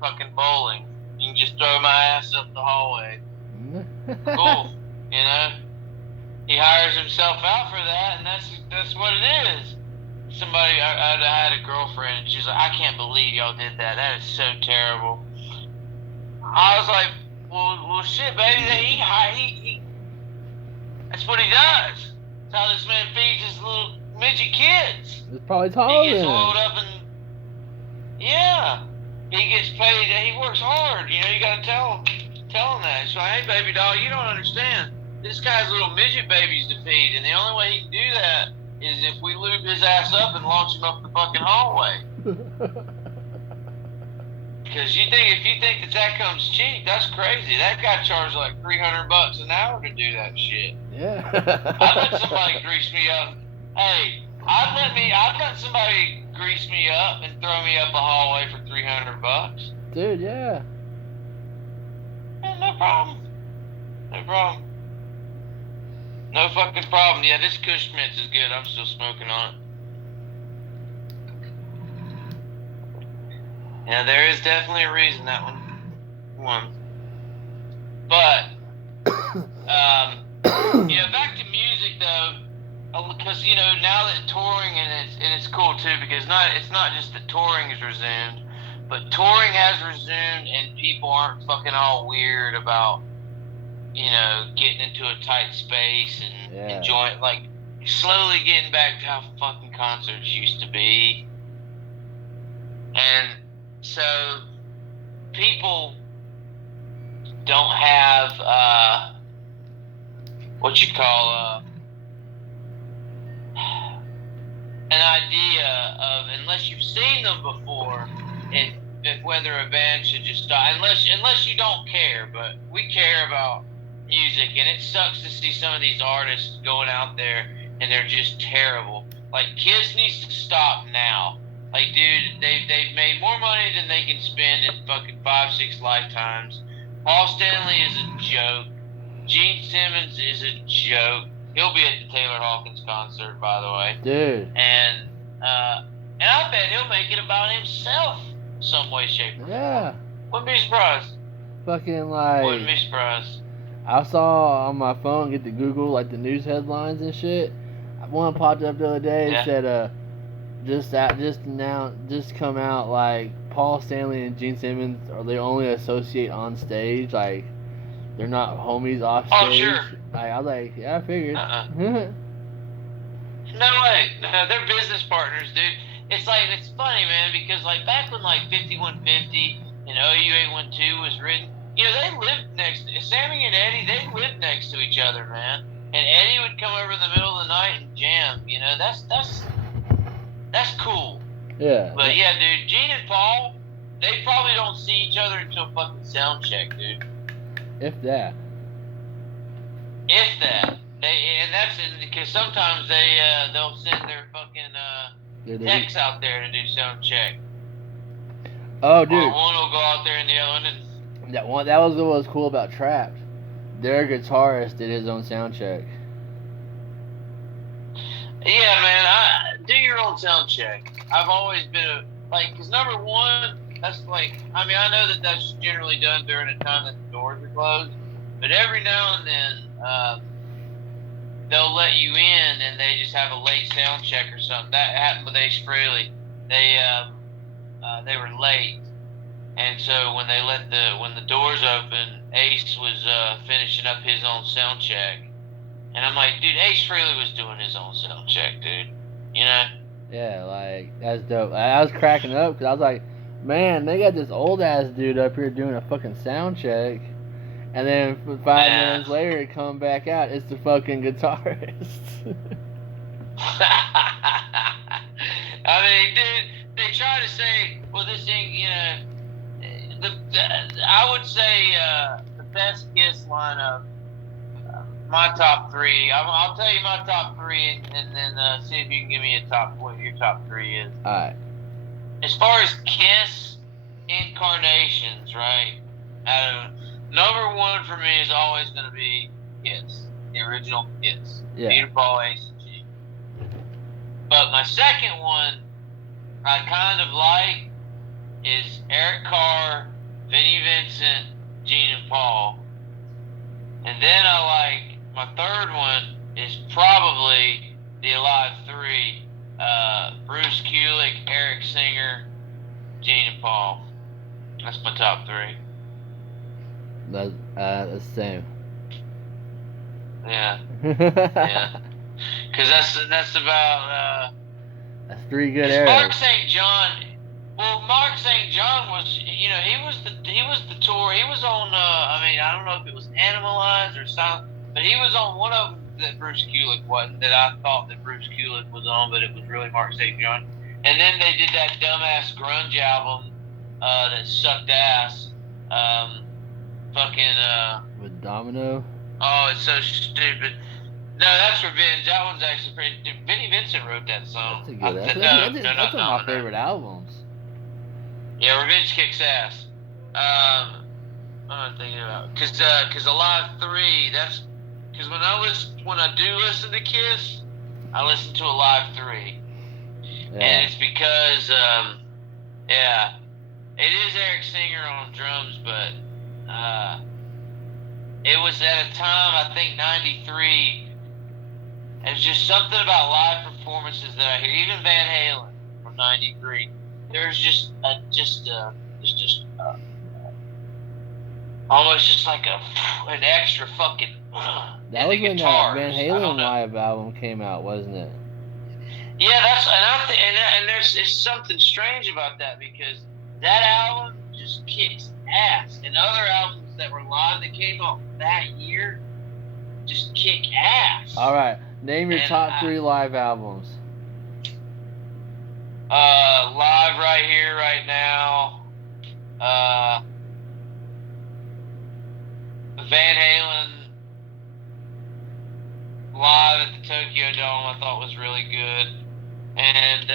fucking bowling. You can just throw my ass up the hallway. Cool, you know. He hires himself out for that, and that's what it is. Somebody, I had a girlfriend, and she's like, I can't believe y'all did that. That is so terrible. I was like, well, shit, baby. He that's what he does. That's how this man feeds his little midget kids. it's probably taller He gets than him. loaded up and yeah, he gets paid. He works hard. You know, you gotta tell him that. It's like, hey, baby doll, you don't understand. This guy's little midget babies to feed, and the only way he can do that is if we lube his ass up and launch him up the fucking hallway. Because if you think that comes cheap, that's crazy. That guy charged like $300 an hour to do that shit. Yeah. I'd let somebody grease me up. Hey, I'd let somebody grease me up and throw me up a hallway for $300. Dude, yeah. Yeah, no problem. No problem. No fucking problem. Yeah, this Kush Mints is good. I'm still smoking on it. Yeah, there is definitely a reason that one won. But, you know, back to music though, because you know now that touring and it's cool too because it's not just that touring is resumed, but touring has resumed and people aren't fucking all weird about, you know, getting into a tight space and enjoying, like, slowly getting back to how fucking concerts used to be. And so people don't have what you call an idea of, unless you've seen them before, if whether a band should just stop, unless you don't care. But we care about music, and it sucks to see some of these artists going out there and they're just terrible. Like, Kiss needs to stop now. Like, dude, they've made more money than they can spend in fucking 5-6 lifetimes. Paul Stanley is a joke. Gene Simmons is a joke. He'll be at the Taylor Hawkins concert, by the way. Dude. And I bet he'll make it about himself some way, shape, or form. Yeah. Wouldn't be surprised. Fucking, like, Wouldn't be surprised. I saw on my phone, get to Google, like, the news headlines and shit. One popped up the other day and said, just come out, like, Paul Stanley and Gene Simmons are they only associate on stage, like, they're not homies off stage. Oh, sure. I was like, yeah, I figured. No way. No, they're business partners, dude. It's funny, man, because, like, back when, like, 5150 and OU812 was written, you know, they lived Sammy and Eddie, they lived next to each other, man. And Eddie would come over in the middle of the night and jam, you know, that's cool. Yeah. But yeah, dude, Gene and Paul, they probably don't see each other until fucking sound check, dude. If that. And that's because sometimes they'll send their fucking techs out there to do sound check. Oh, dude. Or one will go out there and the other one. That was what was cool about Trapped. Their guitarist did his own sound check. Yeah, man, do your own sound check. I've always been because number one, that's I know that's generally done during a time that the doors are closed, but every now and then, they'll let you in and they just have a late sound check or something. That happened with Ace Frehley. They were late. And so when the doors opened, Ace was finishing up his own sound check, and I'm like, dude, Ace Frehley was doing his own sound check, dude. You know? Yeah, like, that's dope. I was cracking up because I was like, man, they got this old ass dude up here doing a fucking sound check, and then 5 minutes later, it come back out. It's the fucking guitarist. I mean, dude, they try to say, well, this ain't, you know. I would say the best Kiss lineup. My top three. I'll tell you my top three, and then see if you can give me what your top three is. All right. As far as Kiss incarnations, right? Number one for me is always going to be Kiss, the original Kiss, Peter, Paul, Ace, and G. But my second one, I kind of like, is Eric Carr, Vinnie Vincent, Gene, and Paul. And then I like, my third one is probably the Alive Three, Bruce Kulick, Eric Singer, Gene, and Paul. That's my top three. That's the same. Yeah. Yeah. Because that's about... that's three good eras. Mark St. John... Well, Mark St. John was, he was the tour. He was on, I don't know if it was Animalize or something, but he was on one of them that Bruce Kulick wasn't, that I thought that Bruce Kulick was on, but it was really Mark St. John. And then they did that dumbass grunge album that sucked ass. With Domino? Oh, it's so stupid. No, that's Revenge. That one's actually pretty... Vinnie Vincent wrote that song. That's a good... That's one of my favorite albums. Yeah, Revenge kicks ass. What am I thinking about? Because Alive 3, that's... Because when I do listen to Kiss, I listen to Alive 3. Yeah. And it's because, it is Eric Singer on drums, but it was at a time, I think, 93, and it's just something about live performances that I hear. Even Van Halen from 93. There's just almost just like an extra fucking. That was when that Van Halen live album came out, wasn't it? Yeah, and there's something strange about that, because that album just kicks ass, and other albums that were live that came out that year just kick ass. All right, name your top three live albums. Live Right Here, Right Now. Van Halen live at the Tokyo Dome, I thought was really good, and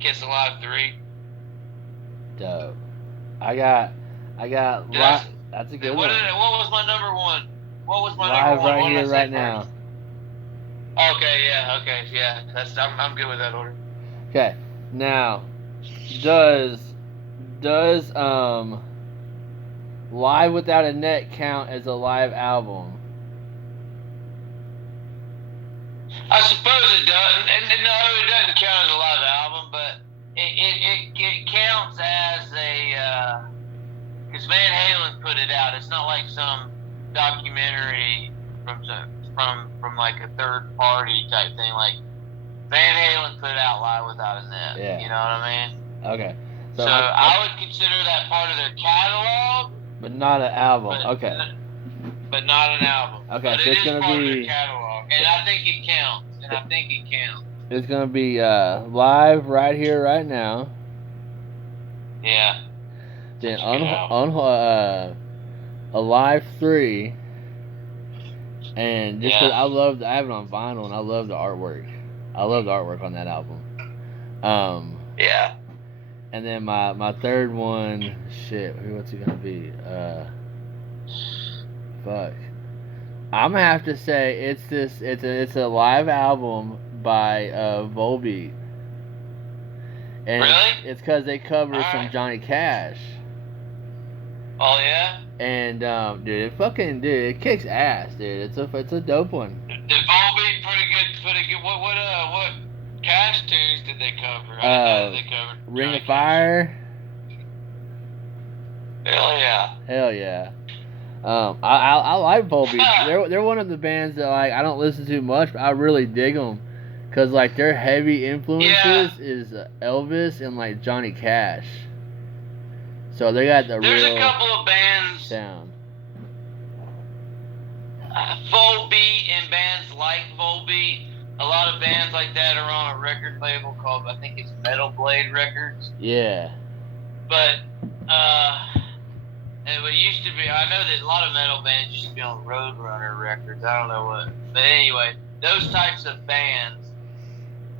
Kiss Alive 3. Dope. I got. That's a good one. What was my number one? What was my Live number one? Right Here, Right Now. Okay, yeah. I'm good with that order. Okay, now, does Live Without a Net count as a live album? I suppose it does. And no, it doesn't count as a live album, but it counts as a, because Van Halen put it out. It's not like some documentary from like a third party type thing. Like, Van Halen put out Live Without a Net. Yeah. You know what I mean? Okay. So I would consider that part of their catalog. But not an album. Okay. But not an album. Okay, but so it's going to part be... of their catalog. And I think it counts. It's going to be Live Right Here, Right Now. Yeah. Then Alive 3. And just because I have it on vinyl and I love the artwork. I love the artwork on that album. Yeah. And then my third one, what's it gonna be? Fuck. I'm gonna have to say it's a live album by Volbeat. And really? It's because they cover some Johnny Cash. Oh yeah. And it kicks ass, dude. It's a dope one. Did Volbeat pretty good? What Cash tunes did they cover? I didn't know they covered Ring Johnny of Fire. Hell yeah. Hell yeah. I like Volbeat. They're one of the bands that I don't listen to much, but I really dig them, cause their heavy influences is Elvis and Johnny Cash. So they got the There's real a couple of bands sound. Volbeat and bands like Volbeat. A lot of bands like that are on a record label called, I think it's Metal Blade Records. Yeah. But It used to be. I know that a lot of metal bands used to be on Roadrunner records. I don't know what, but anyway, those types of bands,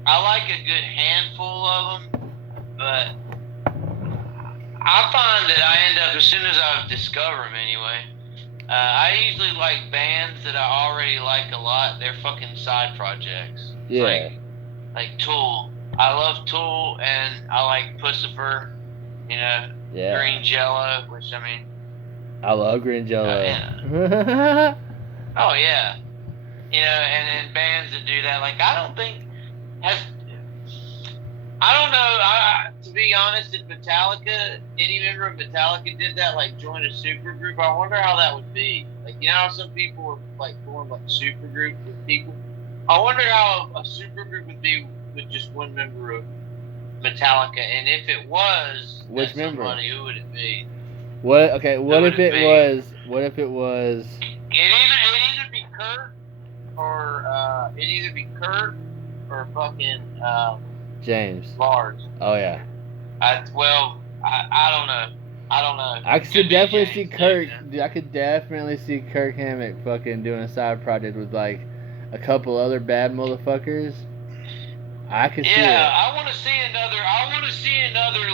I like a good handful of them, but I find that I end up, as soon as I discover them anyway, I usually like bands that I already like a lot. They're fucking side projects. Yeah. Like Tool. I love Tool, and I like Pussifer. You know, Yeah. Green Jello, which I mean. I love Green Jello. Yeah. Oh yeah. You know, and bands that do that, like I don't know. To be honest, if Metallica, any member of Metallica did that, like join a super group, I wonder how that would be. Like, you know how some people are like going like super group with people. I wonder how a super group would be with just one member of Metallica, and if it was which member? Somebody, who would it be? What? Okay. What if it was? What if it was? It'd either be Kurt or fucking James. Lars. Oh yeah. I don't know. I could definitely see Kirk. Dude, I could definitely see Kirk Hammett fucking doing a side project with like a couple other bad motherfuckers. I could see it. Yeah, I want to see another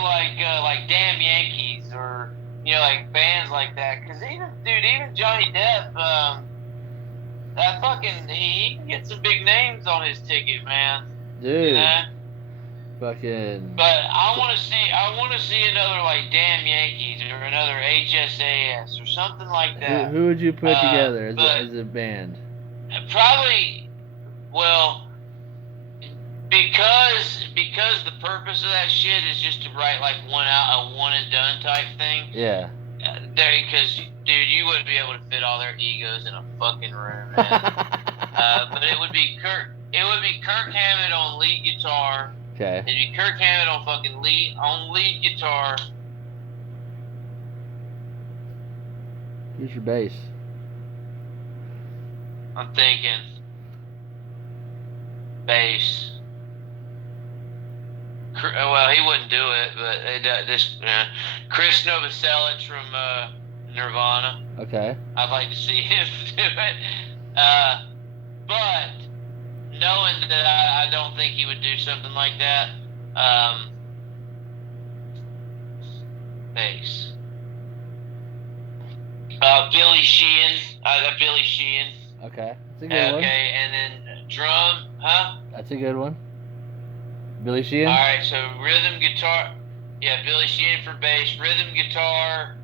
like Damn Yankees, or you know, like bands like that. Cause even Johnny Depp, that fucking he can get some big names on his ticket, man. Dude. You know? Fucking. But I want to see another like Damn Yankees or another HSAS or something like that. Who would you put together as a band? Probably, well, because the purpose of that shit is just to write like a one and done type thing. Yeah. Because dude, you wouldn't be able to fit all their egos in a fucking room, man. But it would be Kirk Hammett on lead guitar. Okay. It'd be Kirk Hammett on fucking lead guitar. Who's your bass? I'm thinking bass. Well, he wouldn't do it, but Chris Novoselic from Nirvana. Okay. I'd like to see him do it. But knowing that I don't think he would do something like that, bass. Billy Sheehan. Billy Sheehan. Okay. That's a good one. Okay, and then drum, huh? That's a good one. Billy Sheehan? Alright, so rhythm guitar. Yeah, Billy Sheehan for bass. Rhythm guitar.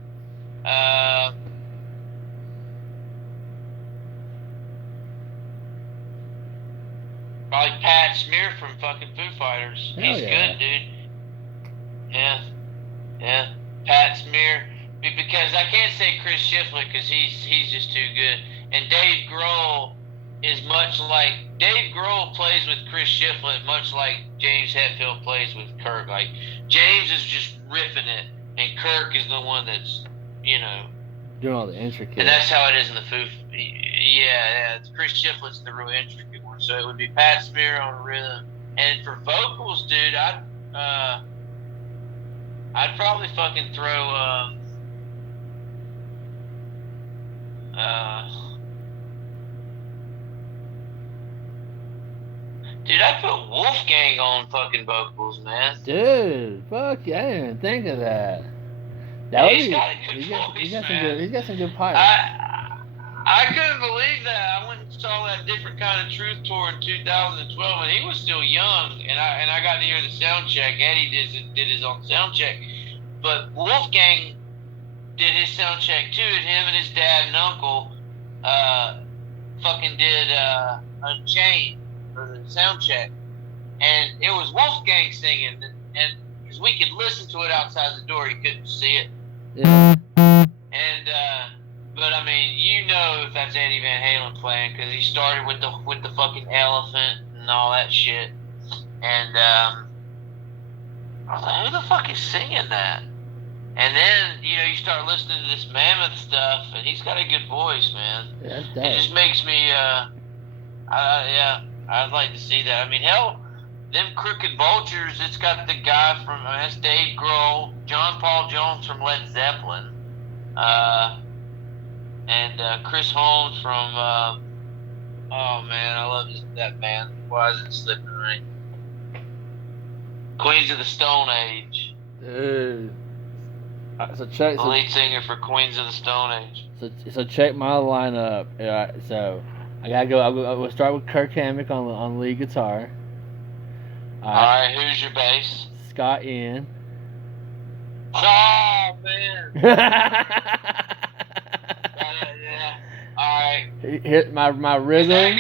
Probably Pat Smear from fucking Foo Fighters. He's good, dude. Yeah. Pat Smear. Because I can't say Chris Shiflett because he's just too good. And Dave Grohl is much like Dave Grohl plays with Chris Shiflett, much like James Hetfield plays with Kirk. Like James is just riffing it, and Kirk is the one that's doing all the intricate. And that's how it is in the Foo. Yeah. Chris Shiflett's the real intricate one. So it would be Pat Smear on rhythm, and for vocals, dude, I'd probably fucking throw dude, I put Wolfgang on fucking vocals, man. Dude, fuck yeah, I didn't even think of that. He's got a good voice, man. He's got some good pipes. I couldn't believe that. I went and saw that Different Kind of Truth tour in 2012, and he was still young, and I got to hear the sound check. Eddie did his own sound check, but Wolfgang did his sound check too, and him and his dad and uncle fucking did Unchained for the sound check, and it was Wolfgang singing, and because we could listen to it outside the door, you couldn't see it. Yeah. And but I mean, if that's Eddie Van Halen playing, because he started with the fucking elephant and all that shit, and I was like, who the fuck is singing that? And then, you start listening to this Mammoth stuff, and he's got a good voice, man. Yeah, it just makes me, I'd like to see that. I mean, hell, them Crooked Vultures, it's got the guy from, that's Dave Grohl, John Paul Jones from Led Zeppelin. And Chris Holmes from, oh man, I love that band. Why is it slipping right? Queens of the Stone Age. Dude. So check. The lead singer for Queens of the Stone Age. So check my lineup. Alright, so I gotta go. We'll start with Kirk Hammett on lead guitar. Alright, who's your bass? Scott Ian. Oh man. Yeah. Alright. Hit my rhythm.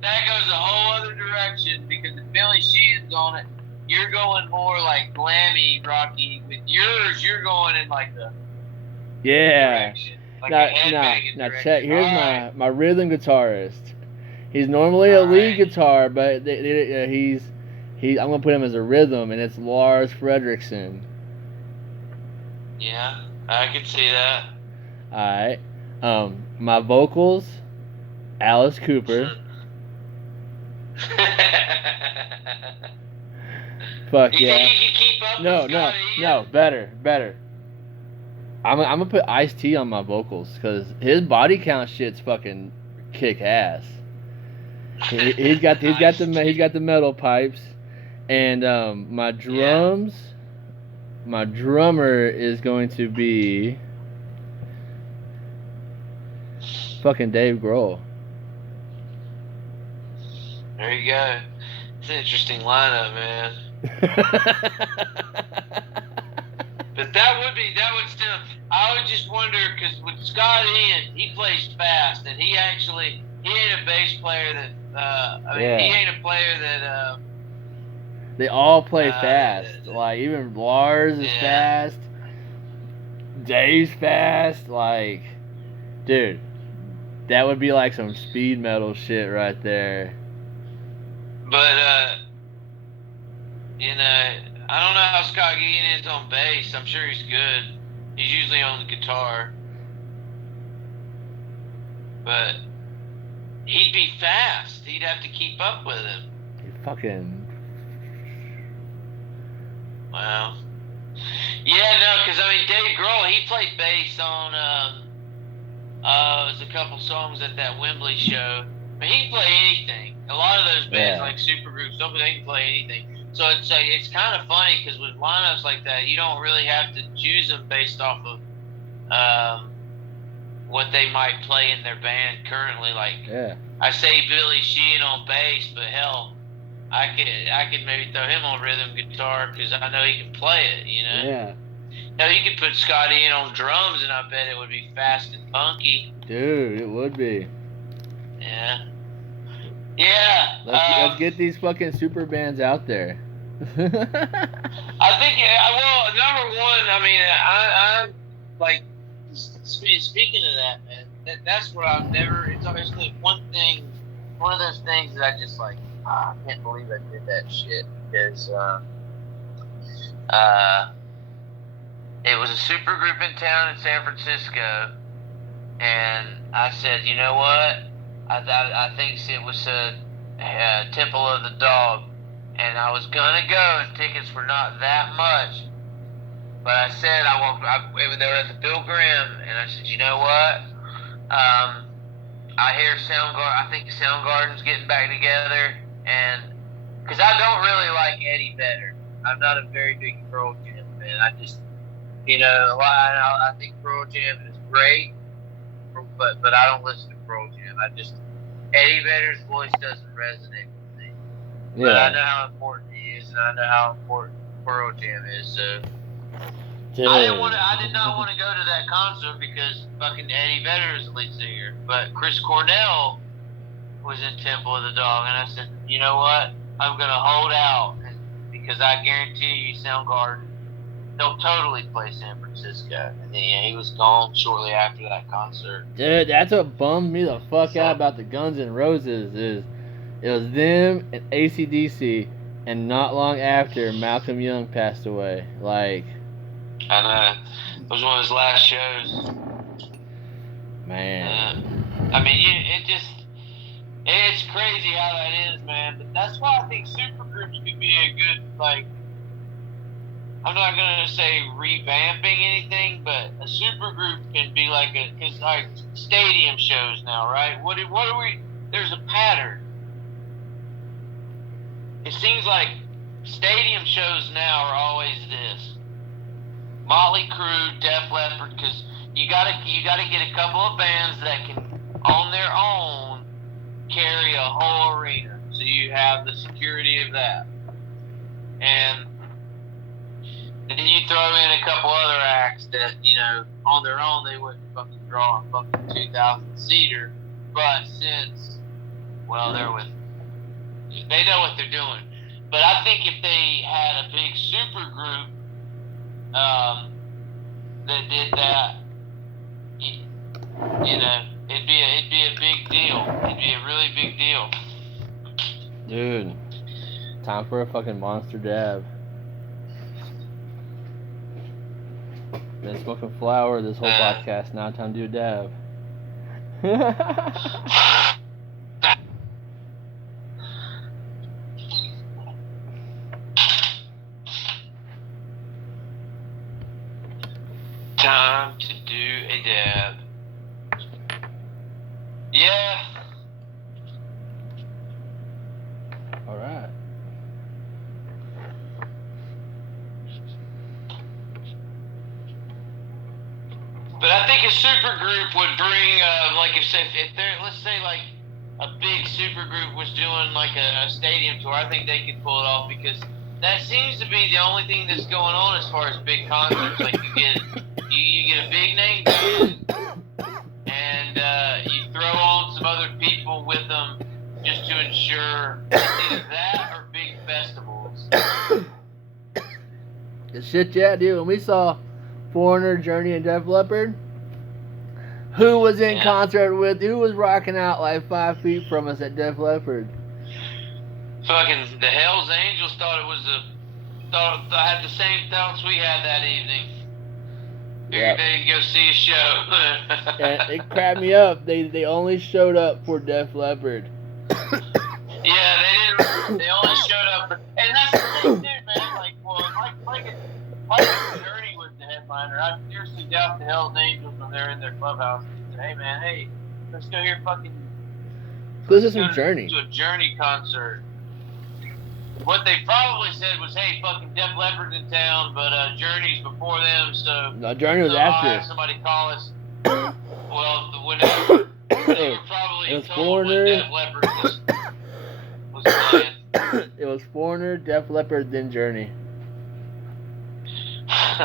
That goes a whole other direction, because if Billy Sheehan's on it, you're going more like glammy, rocky. With yours, you're going in like the direction. Like now check. Here's my rhythm guitarist. He's normally a lead guitar, but I'm gonna put him as a rhythm, and it's Lars Fredriksson. Yeah, I could see that. Alright. My vocals, Alice Cooper. Fuck you yeah. think you can keep up with Scott Ian? No, better. I'm gonna put Ice-T on my vocals, because his body count shit's fucking kick ass. He's got the metal pipes, and my drums. Yeah. My drummer is going to be fucking Dave Grohl. There you go. It's an interesting lineup, man. But that would still. I would just wonder, because with Scott Ian, he plays fast, and he ain't a bass player that. He ain't a player that. They all play fast. Like, even Lars is fast. Dave's fast. Like, dude, that would be like some speed metal shit right there. But, I don't know how Scott Ian is on bass. I'm sure he's good. He's usually on the guitar. But he'd be fast. He'd have to keep up with him. He fucking... Wow. Yeah, no, because, Dave Grohl, he played bass on, there's a couple songs at that Wembley show. But he can play anything. A lot of those bands, like supergroups, they can play anything. So it's kind of funny, because with lineups like that, you don't really have to choose them based off of what they might play in their band currently. Like, I say Billy Sheehan on bass, but hell, I could maybe throw him on rhythm guitar, because I know he can play it, Yeah. Now, you could put Scott Ian on drums, and I bet it would be fast and funky. Dude, it would be. Yeah. Yeah. Let's get these fucking super bands out there. I think, well, number one, I'm like, speaking of that, man, that's what I've never, it's obviously one of those things that I just like, I can't believe I did that shit, because it was a super group in town in San Francisco, and I said, you know what, I think it was Temple of the Dog, and I was gonna go, and tickets were not that much, but I said they were at the Bill Grimm, and I said, you know what, I hear I think Soundgarden's getting back together, and because I don't really like Eddie Vedder, I'm not a very big Pearl Jam fan. I just, I think Pearl Jam is great, but I don't listen to Pearl Jam. Eddie Vedder's voice doesn't resonate with me. Yeah. But I know how important he is, and I know how important Pearl Jam is. So I did not want to go to that concert because fucking Eddie Vedder is the lead singer, but Chris Cornell was in Temple of the Dog, and I said, you know what? I'm gonna hold out, because I guarantee you, Soundgarden, they'll totally play San Francisco. And then he was gone shortly after that concert. Dude, that's what bummed me the fuck out about the Guns N' Roses is it was them and AC/DC, and not long after Malcolm Young passed away. Like, I know. It was one of his last shows. Man. It's crazy how that is, man. But that's why I think supergroups could be a good, like, I'm not gonna say revamping anything, but a super group can be like because like stadium shows now, right? What are we? There's a pattern. It seems like stadium shows now are always this: Motley Crue, Def Leppard, because you gotta get a couple of bands that can on their own carry a whole arena, so you have the security of that, and then you throw in a couple other acts that, on their own they wouldn't fucking draw a fucking 2,000 seater, but since, well, they know what they're doing. But I think if they had a big super group that did that, it'd be a big deal. It'd be a really big deal. Dude, time for a fucking monster dab. Been smoking flower this whole podcast. Now time to do a dab. Time to do a dab. Yeah. All right. But I think a super group would bring, like if they're, let's say like a big super group was doing like a stadium tour, I think they could pull it off because that seems to be the only thing that's going on as far as big concerts. Like you get a big name band and you throw on some other people with them just to ensure it's either that or big festivals. Good shit, yeah, dude. When we saw Foreigner, Journey, and Def Leppard, who was in concert with? Who was rocking out like 5 feet from us at Def Leppard? Fucking the Hells Angels thought I had the same thoughts we had that evening. Figured they'd go see a show. And it cracked me up. They only showed up for Def Leppard. Yeah, they didn't. They only showed up, and that's the thing, too, man. Like, well, like Journey was the headliner. I seriously doubt the Hells Angels when they're in their clubhouse. Said, hey, man, let's go here, fucking. This is some Journey. To a Journey concert. What they probably said was, hey, fucking Def Leppard's in town, but Journey's before them, so... No, Journey was so after. I'll have somebody call us. Well, whenever they were probably was told Foreigner. when Def Leppard was playing. It was Foreigner, Def Leppard, then Journey.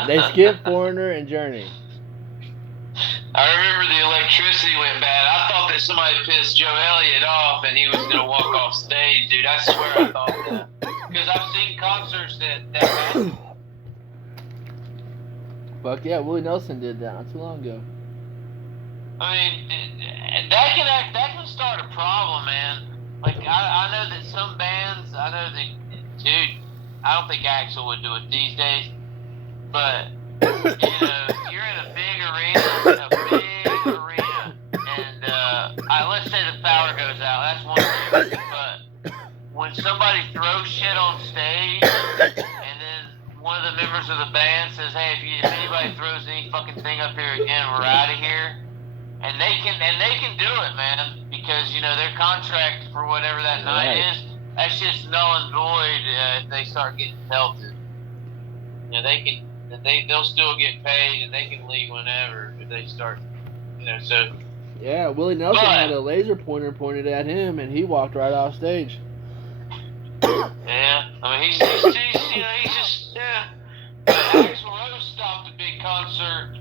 They skipped Foreigner and Journey. I remember the electricity went bad. I thought that somebody pissed Joe Elliott off and he was going to walk off stage, dude. I swear I thought that. Because I've seen concerts that happened. Fuck yeah, Willie Nelson did that not too long ago. I mean, that can start a problem, man. Like, I know that some bands, dude, I don't think Axl would do it these days, but, you're in a big arena, and let's say the power goes out, that's one thing, but when somebody throws shit on stage, and then one of the members of the band says, hey, if anybody throws any fucking thing up here again, we're out of here, and they can do it, man, because, their contract for whatever that night is, that's just null and void if they start getting pelted. They'll still get paid and they can leave whenever if they start, so. Yeah, Willie Nelson had a laser pointer pointed at him and he walked right off stage. Yeah, I mean, he's just, yeah. But Axl Rose stopped a big concert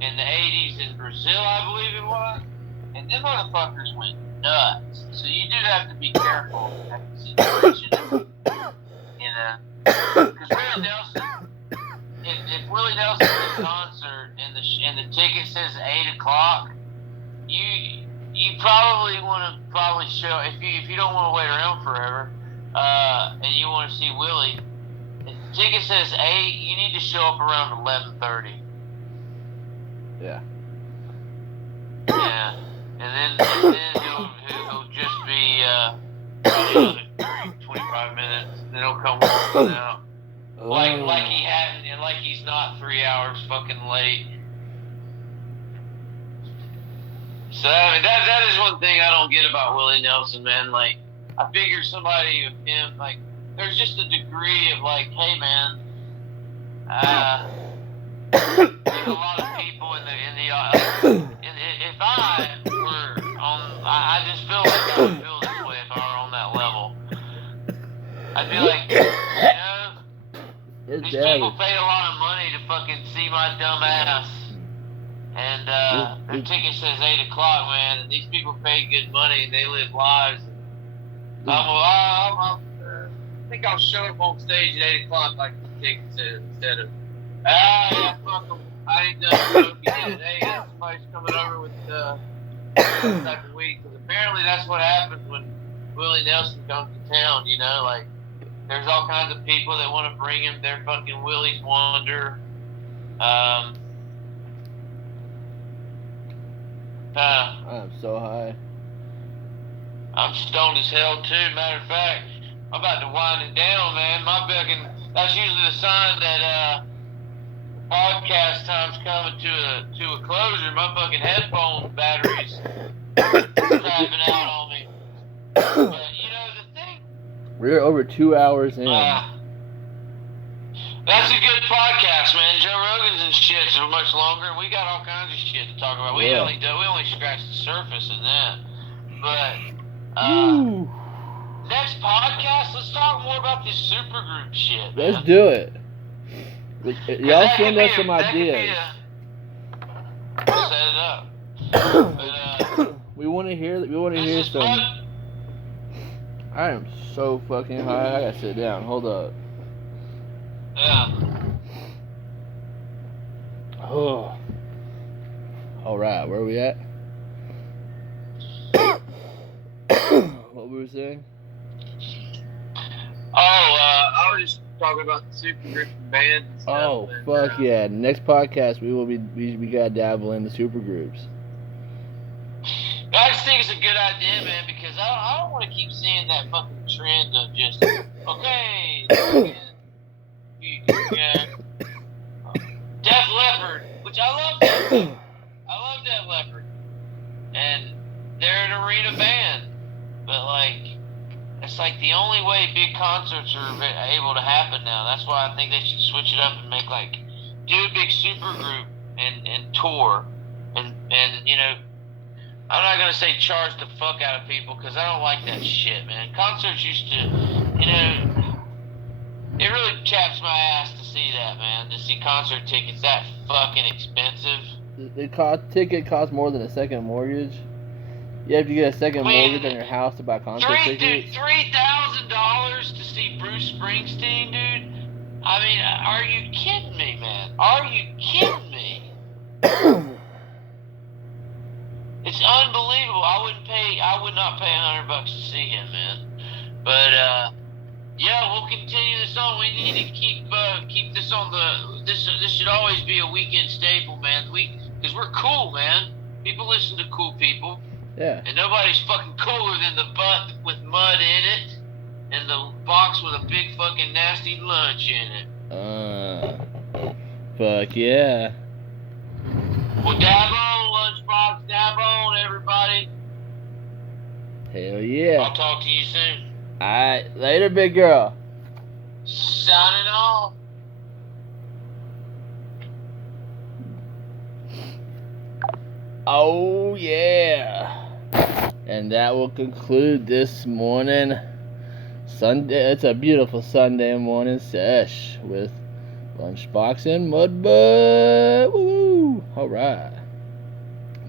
in the 80s in Brazil, I believe it was. And them motherfuckers went nuts. So you do have to be careful in that situation. Because Willie Nelson, if Willie Nelson's in a concert and the ticket says 8 o'clock, you probably want to show, if you don't want to wait around forever, and you want to see Willie, if the ticket says 8, you need to show up around 11:30. Yeah. Yeah. And then he'll just be probably another 30, 25 minutes. Then he'll come walking out. Like he hadn't, and like he's not 3 hours fucking late. So I mean, that is one thing I don't get about Willie Nelson, man. Like, I figure somebody of him, like, there's just a degree of like, hey, man, there's a lot of people in the if I were on, I just feel like I would feel this way if I were on that level. I'd be like, these people pay a lot of money to fucking see my dumb ass. And their ticket says 8 o'clock, man. And these people pay good money and they live lives. I think I'll show up on stage at 8 o'clock like the ticket says instead of, yeah, fuck them. I ain't done smoking yet. Hey, somebody's coming over with some type of weed. Because apparently that's what happens when Willie Nelson comes to town, like, there's all kinds of people that want to bring him their fucking Willie's Wonder. I'm so high. I'm stoned as hell too. Matter of fact, I'm about to wind it down, man. That's usually the sign that podcast time's coming to a closure. My fucking headphone batteries crapping out on me. But the thing. We're over 2 hours in. That's a good podcast, man. Joe Rogan's and shit's much longer. We got all kinds of shit to talk about. We only scratched the surface in that. But next podcast, let's talk more about this supergroup shit. Man. Let's do it. Y'all send us some ideas. Set it up. But, we want to hear some. I am so fucking high. I gotta sit down. Hold up. Yeah. Oh. All right, where are we at? What were we saying? I was just talking about the supergroup bands and stuff. Oh, fuck yeah. Next podcast, we gotta dabble in the supergroups. I just think it's a good idea, man, because I don't want to keep seeing that fucking trend of just, okay, Def Leppard, which I love Def Leppard. I love Def Leppard. And they're an arena band. But, like, it's like the only way big concerts are able to happen now. That's why I think they should switch it up and make, like, do a big super group and tour. And I'm not going to say charge the fuck out of people because I don't like that shit, man. Concerts used to, it really chaps my ass to see that, man. To see concert tickets that fucking expensive. Ticket costs more than a second mortgage. You have to get a second mortgage on your house to buy concert tickets. Dude, $3,000 to see Bruce Springsteen, dude. I mean, are you kidding me, man? Are you kidding me? It's unbelievable. I would not pay $100 to see him, man. But yeah, we'll continue this on. We need to keep this on this should always be a weekend staple, man. Because we're cool, man. People listen to cool people. Yeah. And nobody's fucking cooler than the butt with mud in it and the box with a big fucking nasty lunch in it. Fuck yeah. Well, dab on, Lunchbox, dab on, everybody. Hell yeah. I'll talk to you soon. Alright, later, big girl. Signing off. Oh yeah. And that will conclude this morning Sunday. It's a beautiful Sunday morning sesh with Lunchbox and Muddbutt. Woo! All right,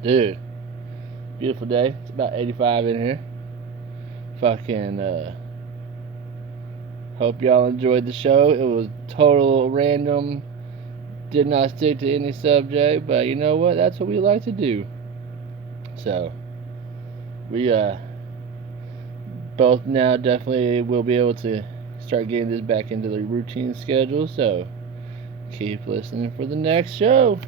dude. Beautiful day. It's about 85 in here. Fucking hope y'all enjoyed the show. It was total random. Did not stick to any subject, but you know what? That's what we like to do. So we both now definitely will be able to start getting this back into the routine schedule. So keep listening for the next show.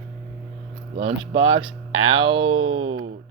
Lunchbox out.